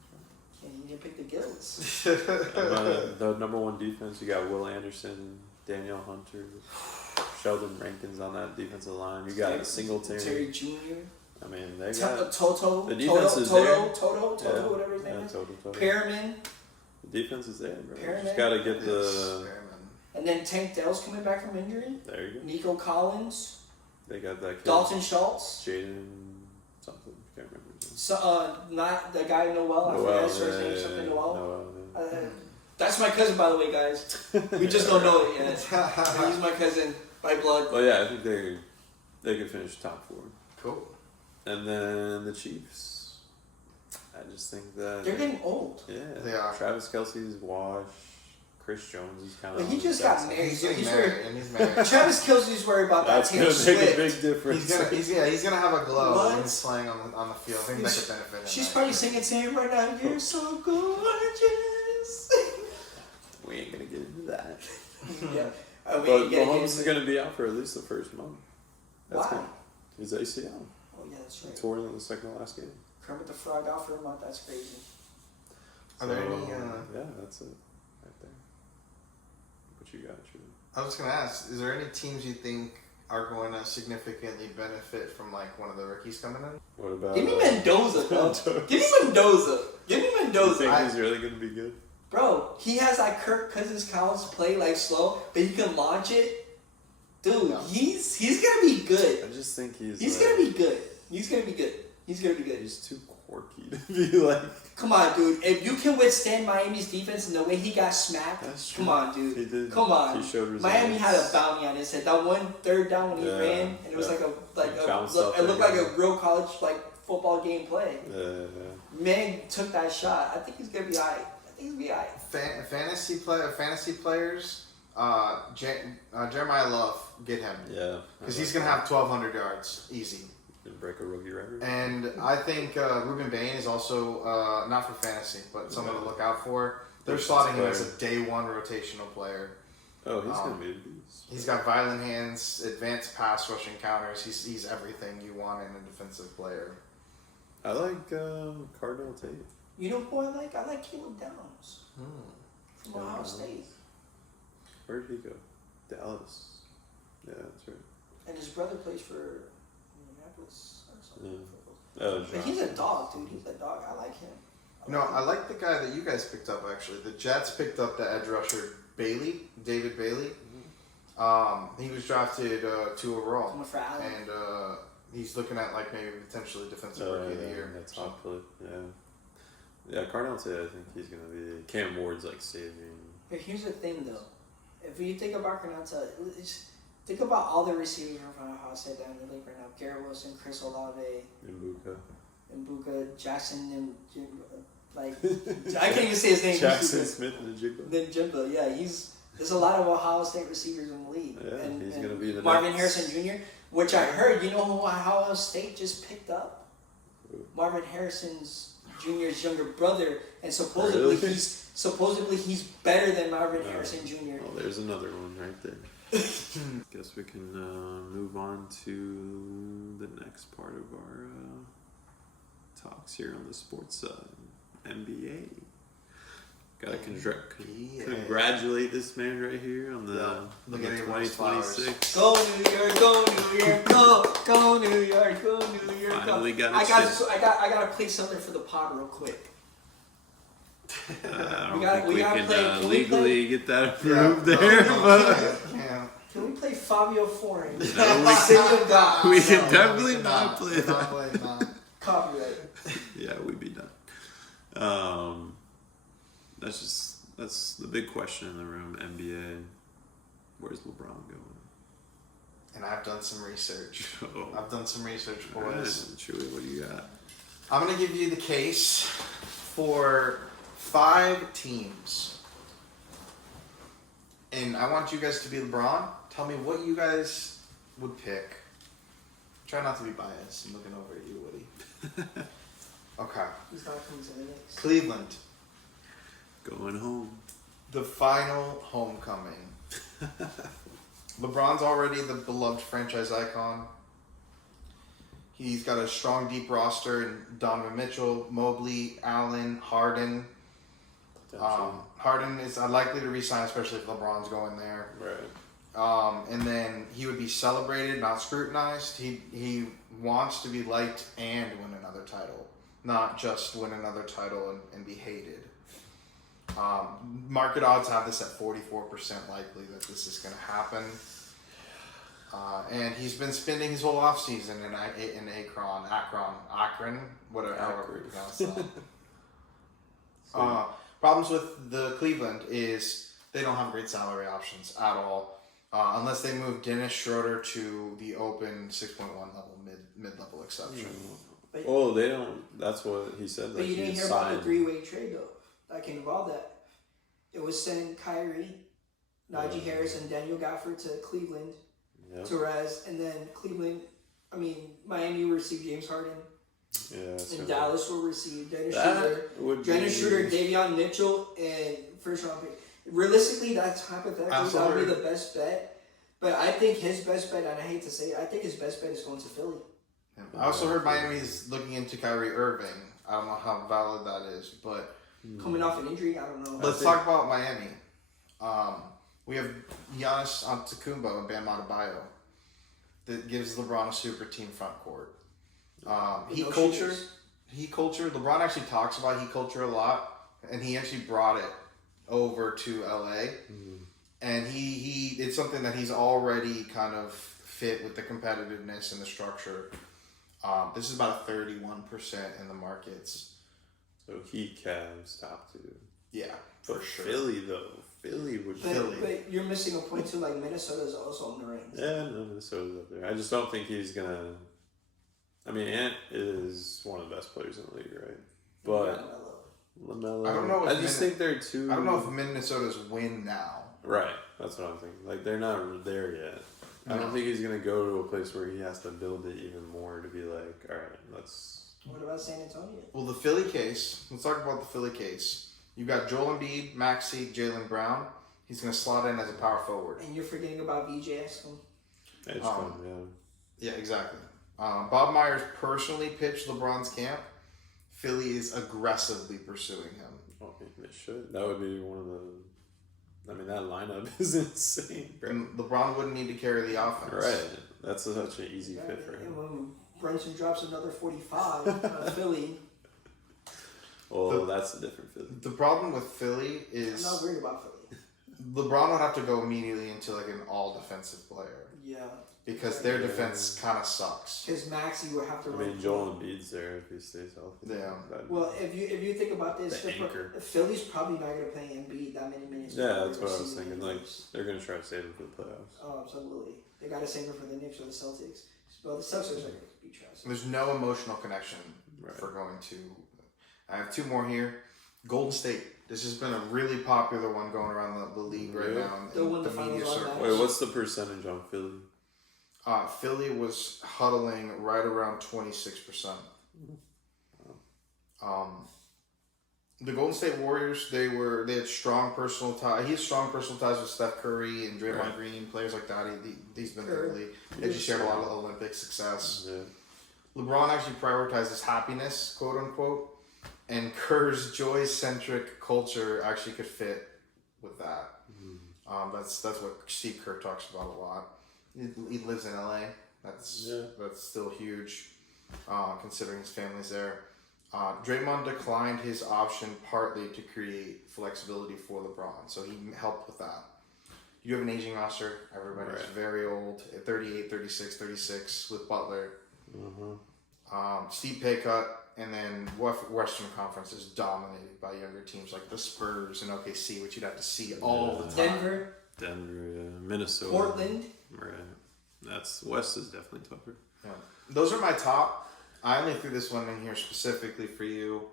Yeah, you didn't pick the Gills. But the number 1 defense, you got Will Anderson, Daniel Hunter, Sheldon Rankins on that defensive line. You got Singletary. Terry Jr. I mean, they got Toto. the defense is there. Toto, Yeah, whatever his name yeah, is. Toto. Pearman. The defense is there, bro. You Perriman. just gotta get Yes, the. Perriman. And then Tank Dell's coming back from injury. There you go. Nico Collins. They got that kid. Dalton Schultz. Jaden something. Can't remember his name. So, not the guy Noel. I forgot his first name. Something Noel. Noel, yeah. That's my cousin, by the way, guys. We just don't know it yet. He's my cousin by blood. Well, yeah, I think they could finish top 4. Cool. And then the Chiefs. I just think that They're getting old. Yeah, They are. Travis Kelce's washed. Chris Jones is kind of. But he just got married. He's so getting he's married, worried. and he's married. Travis Kelce's worried about that That's Taylor gonna make a Swift. big difference. He's gonna have a glow What? when he's playing on the field. I think that could benefit him. She's actually. probably singing to him right now. You're so gorgeous. We ain't gonna get into that. Yeah. But We get Mahomes into- is gonna be out for at least the first month. That's Why? gonna- His ACL. Oh yeah, that's right. Tore in the second to last game. Kermit the Frog out for a month. That's crazy. Are there any? Yeah, that's it. Right there. What you got, Drew? I was gonna ask, is there any teams you think are going to significantly benefit from like one of the rookies coming in? What about? Give me Mendoza, bro. Give me Mendoza. Give me You Mendoza. think he's really gonna be good? Bro, he has like Kirk Cousins Collins play like slow, but he can launch it. Dude, No. he's gonna be good. I just think he's. He's gonna be good. He's gonna be good. He's gonna be good. He's too quirky to be like. Come on, dude. If you can withstand Miami's defense and the way he got smacked, That's true. come on, dude. He did. Come on. He showed resilience. Miami had a bounty on his head. That one third down when he Yeah, ran, and it was yeah. like Bounced a up it looked there. like a real college like football game play. Yeah. Man took that shot. I think he's gonna be alright. I think he's gonna be alright. Fantasy players, Jeremiah Love, get him Yeah. because he's gonna have 1,200 yards easy. Gonna break a rookie record. And I think Ruben Bain is also not for fantasy, but someone to look out for. They're Defensive slotting him as player. a day one rotational player. Oh, he's gonna be a beast. He's got violent hands, advanced pass rushing counters. He's everything you want in a defensive player. I like Cardinal Tate. You know who I like? I like Caleb Downs from Ohio Downs. State. Where did he go? Dallas. Yeah, that's right. And his brother plays for Minneapolis or something. Oh, But he's a dog, dude. He's a dog. I like him. No, I like the guy that you guys picked up actually. The Jets picked up the edge rusher David Bailey. He was drafted 2 overall, Coming for Allen. and he's looking at like maybe potentially defensive rookie of the year. That's top flip. Yeah. Yeah, Cardinal Tate, I think he's gonna be. Cam Ward's like saving. Here's the thing, though. If you think about Granata, think about all the receivers from Ohio State that are in the league right now. Garrett Wilson, Chris Olave, Mbuka. Mbuka, Jackson, and Jim, like I can't even say his name. Jackson Smith and Jigba. Then Jimba, yeah, there's a lot of Ohio State receivers in the league. Yeah, and, he's and gonna be the Marvin next. Harrison Jr., which I heard. You know who Ohio State just picked up? Who? Marvin Harrison's Jr.'s younger brother, and supposedly Really? he's better than Marvin Harrison Jr. Oh, there's another one right there. Guess we can move on to the next part of our talks here on the sports side. NBA. Gotta congratulate this man right here on the, Yeah. on Look the at everyone's 2026. Go New York, go New York, go New York, go New York. Finally got I it got, shit. so I gotta play something for the pod real quick. I don't We gotta- think we we gotta can play- can we legally get that approved Yeah, there, no, but yeah. Can we play Fabio Foreign? No, we Sing of God. we can No, definitely we're not play we're that. not playing that. Copyright. Yeah, we'd be done. That's the big question in the room. NBA, where's LeBron going? And I've done some research. Oh, I've done some research, boys. Chewy, what do you got? I'm gonna give you the case for 5 teams, and I want you guys to be LeBron. Tell me what you guys would pick. Try not to be biased. I'm looking over at you, Woody. Okay. He's not coming to the Knicks. Cleveland, Going home. the final homecoming. LeBron's already the beloved franchise icon. He's got a strong, deep roster in Donovan Mitchell, Mobley, Allen, Harden. Harden is unlikely to resign, especially if LeBron's going there. Right. And then he would be celebrated, not scrutinized. He wants to be liked and win another title, not just win another title and be hated. Market odds have this at 44% likely that this is going to happen. And he's been spending his whole offseason in Akron, whatever, however you pronounce that. Problems with the Cleveland is they don't have great salary options at all, unless they move Dennis Schroeder to the open 6.1 level mid-level exception. Oh, they don't. That's what he said. But Like you didn't he hear about the signed. 3-way trade though that came about that. It was sending Kyrie, Najee Harris, and Daniel Gafford to Cleveland, Yeah. Torres, and then Miami will receive James Harden, and Dallas will receive Dennis Schroeder. That would Dennis be Schroeder, Davion Mitchell, and first round pick. Realistically, that's hypothetically that would be Absolutely. the best bet. But I think his best bet, and I hate to say it, I think his best bet is going to Philly. I also heard Miami's looking into Kyrie Irving. I don't know how valid that is, but Coming off an injury, I don't know. let's talk about Miami. We have Giannis Antetokounmpo and Bam Adebayo that gives LeBron a super team front court. Heat no culture. shooters. Heat culture. LeBron actually talks about heat culture a lot, and he actually brought it over to LA. And he it's something that he's already kind of fit with the competitiveness and the structure. This is about a 31% in the markets. So Heat, Cavs, top two. Yeah, For for sure. Philly though, Philly would. Philly. But you're missing a point too. Like Minnesota's also on the rings. Yeah, no, Minnesota's up there. I just don't think he's gonna. I mean, Ant is one of the best players in the league, right? But LaMelo. I don't know if I just think they're too. I don't know if Minnesota's win now. Right, that's what I'm thinking. Like they're not there yet. I No. don't think he's gonna go to a place where he has to build it even more to be like, all right, let's. What about San Antonio? Well, the Philly case. Let's talk about the Philly case. You've got Joel Embiid, Maxey, Jalen Brown. He's going to slot in as a power forward. And you're forgetting about VJ Escom. Edge Um, yeah. Yeah, exactly. Bob Myers personally pitched LeBron's camp. Philly is aggressively pursuing him. Oh, they should. That would be one of the. I mean, that lineup is insane, bro. And LeBron wouldn't need to carry the offense. Right, that's such an easy fit for And him. when Brunson drops another 45, Philly. Well, that's a different Philly. The problem with Philly I'm is not worried about Philly. LeBron would have to go immediately into like an all defensive player Yeah. because their defense kind of sucks. Because Maxey would have to I run. mean, Joel Embiid's there if he stays healthy. Yeah. That'd- Well, if you think about this, The anchor. Philly's probably not going to play Embiid that many minutes. Yeah, before that's the what I was season thinking. Like, ends. they're gonna try to save him for the playoffs. Oh, absolutely. They got to save him for the Knicks or the Celtics. Well, the Celtics are going to be trash. There's no emotional connection Right. for going to. I have two more here. Golden State. This has been a really popular one going around the league right Really? now. They'll win In the the media finals on circle. that. Wait, what's the percentage on Philly? Philly was huddling right around 26%. The Golden State Warriors, they had strong personal ties. He has strong personal ties with Steph Curry and Draymond Right. Green, players like that. He's been Curry. through the league. They just shared a lot of Olympic success. Yeah. LeBron actually prioritizes happiness, quote unquote, and Kerr's joy-centric culture actually could fit with that. That's what Steve Kerr talks about a lot. He lives in LA. That's still huge, considering his family's there. Draymond declined his option partly to create flexibility for LeBron, so he helped with that. You have an aging roster. Everybody's Right. very old, at 38, 36, 36 with Butler. Mm-hmm. Steep pay cut, and then Western Conference is dominated by younger teams like the Spurs and OKC, which you'd have to see all the time. Denver, Denver, yeah. Minnesota, Portland. Right. That's West is definitely tougher. Yeah. Those are my top. I only threw this one in here specifically for you.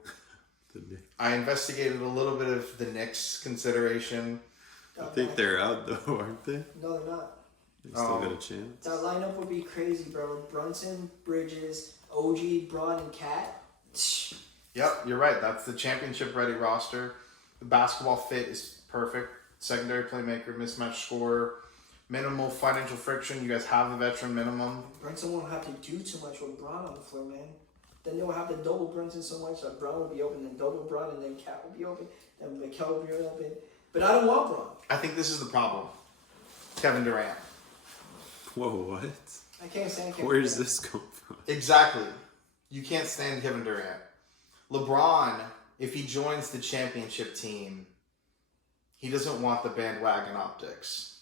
The Knicks. I investigated a little bit of the Knicks consideration. I think they're out though, aren't they? No, they're not. They still got a chance. That lineup would be crazy, bro. With Brunson, Bridges, OG, Braun, and Cat. Yep, you're right. That's the championship-ready roster. The basketball fit is perfect. Secondary playmaker, mismatch scorer, minimal financial friction. You guys have the veteran minimum. Brunson won't have to do too much with Braun on the floor, man. Then they'll have to double Brunson so much that Braun will be open, then double Braun, and then Cat will be open, then Mikal will be open. But I don't want Braun. I think this is the problem. Kevin Durant. Whoa, what? I can't stand Kevin Where does Durant. this come from? Exactly. You can't stand Kevin Durant. LeBron, if he joins the championship team, he doesn't want the bandwagon optics.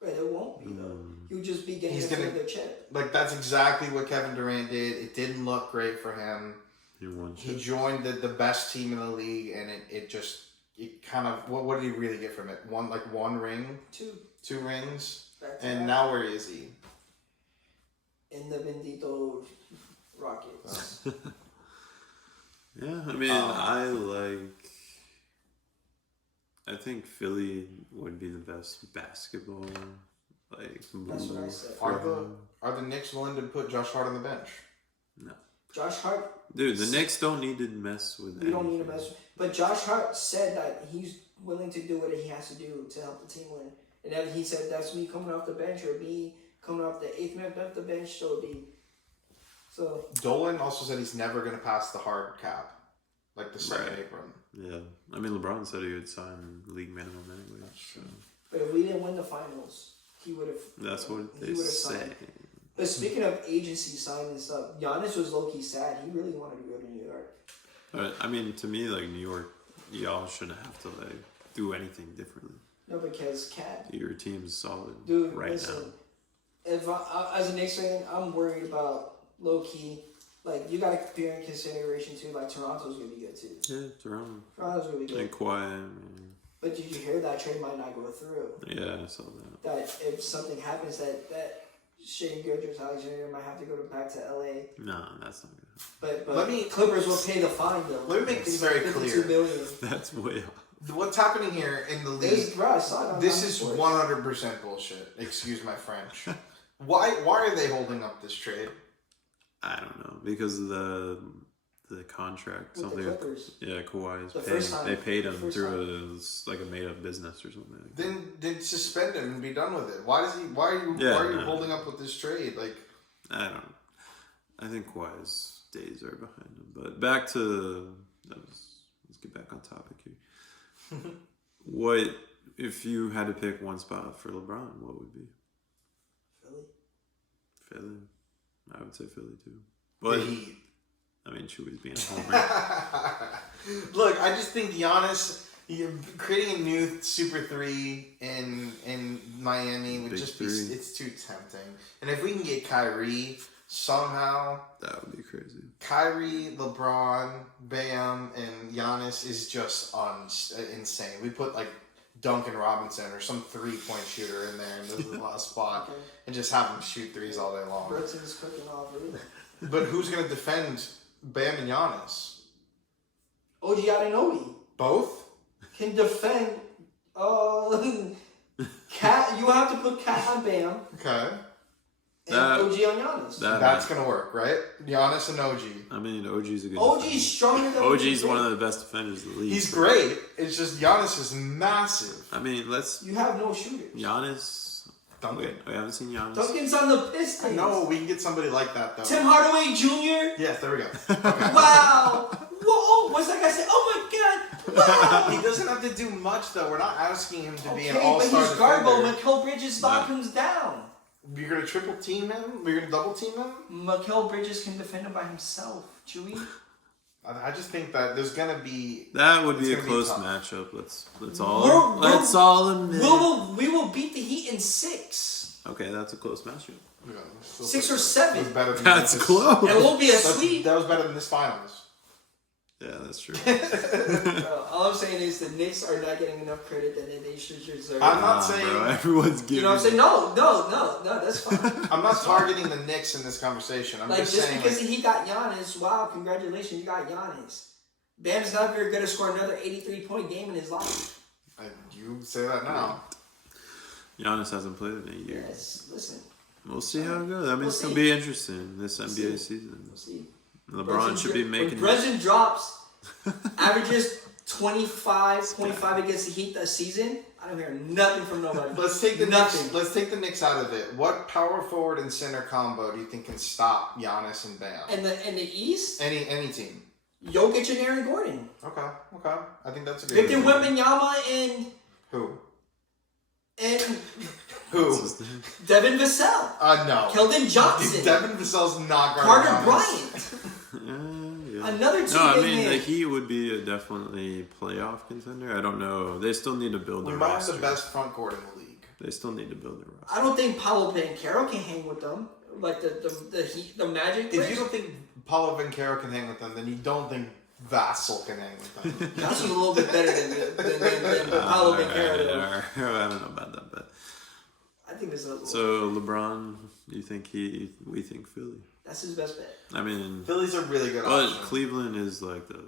But it won't be, though. He'll just be getting He's it for gonna- the chip. Like, that's exactly what Kevin Durant did. It didn't look great for him. You want He joined the best team in the league, and it kind of, what did he really get from it? One ring? 2 rings? Back to And back. now where is he? In the Bendito Rockets. Yeah, I mean, I think Philly would be the best basketball move. That's what I said. for him. Are the Knicks willing to put Josh Hart on the bench? No, Josh Hart, dude, the Knicks don't need to mess with. we don't need to anything. mess. But Josh Hart said that he's willing to do what he has to do to help the team win. And then he said that's me coming off the bench or me coming off the 8th man off the bench. So it'd be so. Dolan also said he's never going to pass the hard cap, like the second Right. apron. Yeah, I mean LeBron said he would sign league minimum anyway. So But if we didn't win the finals, he would have. that's what he they would've say. signed. But speaking of agency signing stuff, Giannis was low key sad. He really wanted to go to New York. But I mean, to me, like New York, y'all shouldn't have to like do anything differently. No, because Cat, Your team's solid dude, right listen. If as a Knicks fan, I'm worried about low key. Like you got to compare in consideration too. Like Toronto's gonna be good too. now. Yeah, Toronto Toronto's gonna be good. and Kawhi. I mean, But did you hear that trade might not go through? yeah, I saw that. That if something happens, that Shane Gilgeous-Alexander might have to go back to LA. No, that's not good. But Let me- Clippers will pay the fine though. Let me make this very $52 clear. million. That's way off. What's happening here in the league? It's, bro, I saw it on This Yahoo is Sports. 100% bullshit. Excuse my French. Why are they holding up this trade? I don't know because of the contract. With the Something. Clippers. Yeah, Kawhi's The paying. first time. They paid him The first through like a made up business or something. Like that. Then suspend him and be done with it. Why are you holding up with this trade? Like, I don't. I think Kawhi's days are behind him. But back to let's get back on topic here. What if you had to pick one spot for LeBron? What would be Philly. Philly? I would say Philly too. But the Heat. I mean, Chewy's being a homer. Look, I just think Giannis creating a new Super 3 in Miami would Big just be, three. it's too tempting. And if we can get Kyrie somehow, That would be crazy. Kyrie, LeBron, Bam, and Giannis is just insane. We put like Duncan Robinson or some 3-point shooter in there in the last spot Okay. and just have him shoot threes all day long. Brunson's cooking off. Really. But who's going to defend Bam and Giannis? OG Anunoby Both? can defend. Cat. You have to put Cat on Bam Okay. and That- OG on Giannis. That's going to work, right? Giannis and OG. I mean, OG's a good. OG's defender. stronger than OG's one of the best defenders in the league. He's so- great. It's just Giannis is massive. I mean, let's You have no shooters. Giannis. Duncan. Wait, I haven't seen Giannis. Duncan's on the Pistons. No, we can get somebody like that though. Tim Hardaway Jr. Yes, there we go. Okay. Wow. Whoa. What's that guy say? Oh my God. Wow. He doesn't have to do much though. We're not asking him to be Okay, an but all-star he's garbo. defender. Mikal Bridges knock him down. You're gonna triple team him? You're gonna double team him? Mikal Bridges can defend him by himself. Chewy. I just think that there's gonna be. That would be It's a gonna be close tough. matchup. Let's We're- all admit. We will beat the Heat in 6. Okay, that's a close matchup. You know, still 6 or It 7. was better than That's this. close. It won't be a That's- sweep. That was better than this finals. Yeah, that's true. All I'm saying is the Knicks are not getting enough credit that they should deserve. I'm not Nah, saying- bro, everyone's giving. You know what I'm saying? No, that's fine. I'm not targeting the Knicks in this conversation. I'm Like just just saying. because Like, he got Giannis, wow, congratulations, you got Giannis. Bam's never gonna score another 83-point game in his life. you say that now. Giannis hasn't played in 8 years. Yes, listen, We'll see how it goes. I mean, We'll it's gonna see. be interesting this We'll NBA see. season. we'll see. LeBron should be making. When Brunson drops, averages 25 against the Heat this season, I don't hear nothing from nobody. Let's take the nothing. Knicks. Let's take the Knicks out of it. What power forward and center combo do you think can stop Giannis and Bam? And the East, Any team. Jokic and Aaron Gordon, Okay. I think that's a good. Victor idea. Wembanyama Who? and Who? Devin Vassell, No. Keldon Johnson, Devin Vassell's not guarding Carter Giannis. Bryant. Yeah. Another two No, I big mean men. the Heat would be a definitely playoff contender. I don't know. They still need to build We their might have roster. the best front court in the league. They still need to build their roster. I don't think Paolo Banchero can hang with them. Like the Heat, the Magic. If you players. don't think Paulo Banchero can hang with them, then you don't think Vassell can hang with them. That's a little bit better than Paolo Banchero. though. I don't know about that, but I think this is so LeBron, you think we think Philly? that's his best bet. I mean, Philly's a really good but option. Cleveland is like the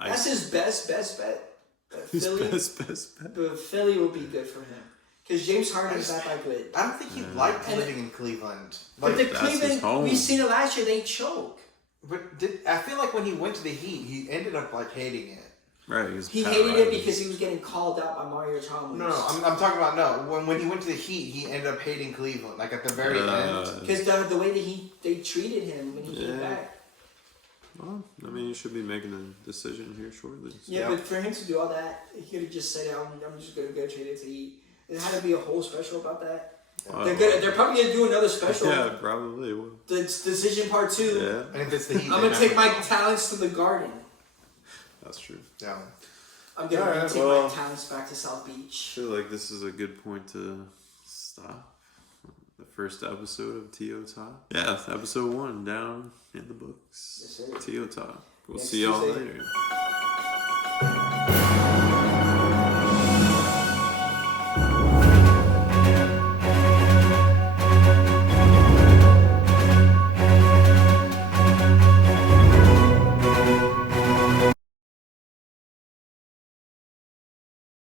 That's his best bet. But his Philly, best bet. but Philly will be good for him because James Harden's not that good. I don't think he liked And- living in Cleveland. But the that's his Cleveland, home. we seen it last year. They choke. But I feel like when he went to the Heat, he ended up like hating it. Right. He hated it because he was getting called out by Mario Chalmers. No, I'm talking about When he went to the Heat, he ended up hating Cleveland. Like at the very end. Because the way that they treated him when he came back. Well, I mean, you should be making a decision here shortly. So. Yeah, but for him to do all that, he could have just said, "I'm just gonna go trade it to Heat." There had to be a whole special about that. They're probably gonna do another special. Yeah, probably will. The decision part 2. Yeah, And if it's the Heat, I'm gonna take my talents to the Garden. that's true. Yeah. I'm gonna take my talents back to South I Beach. feel like this is a good point to stop. The first episode of T.O. Talk. Yeah, episode 1 down in the books. Yes, sir. T.O. Talk. We'll Next see y'all Tuesday. later.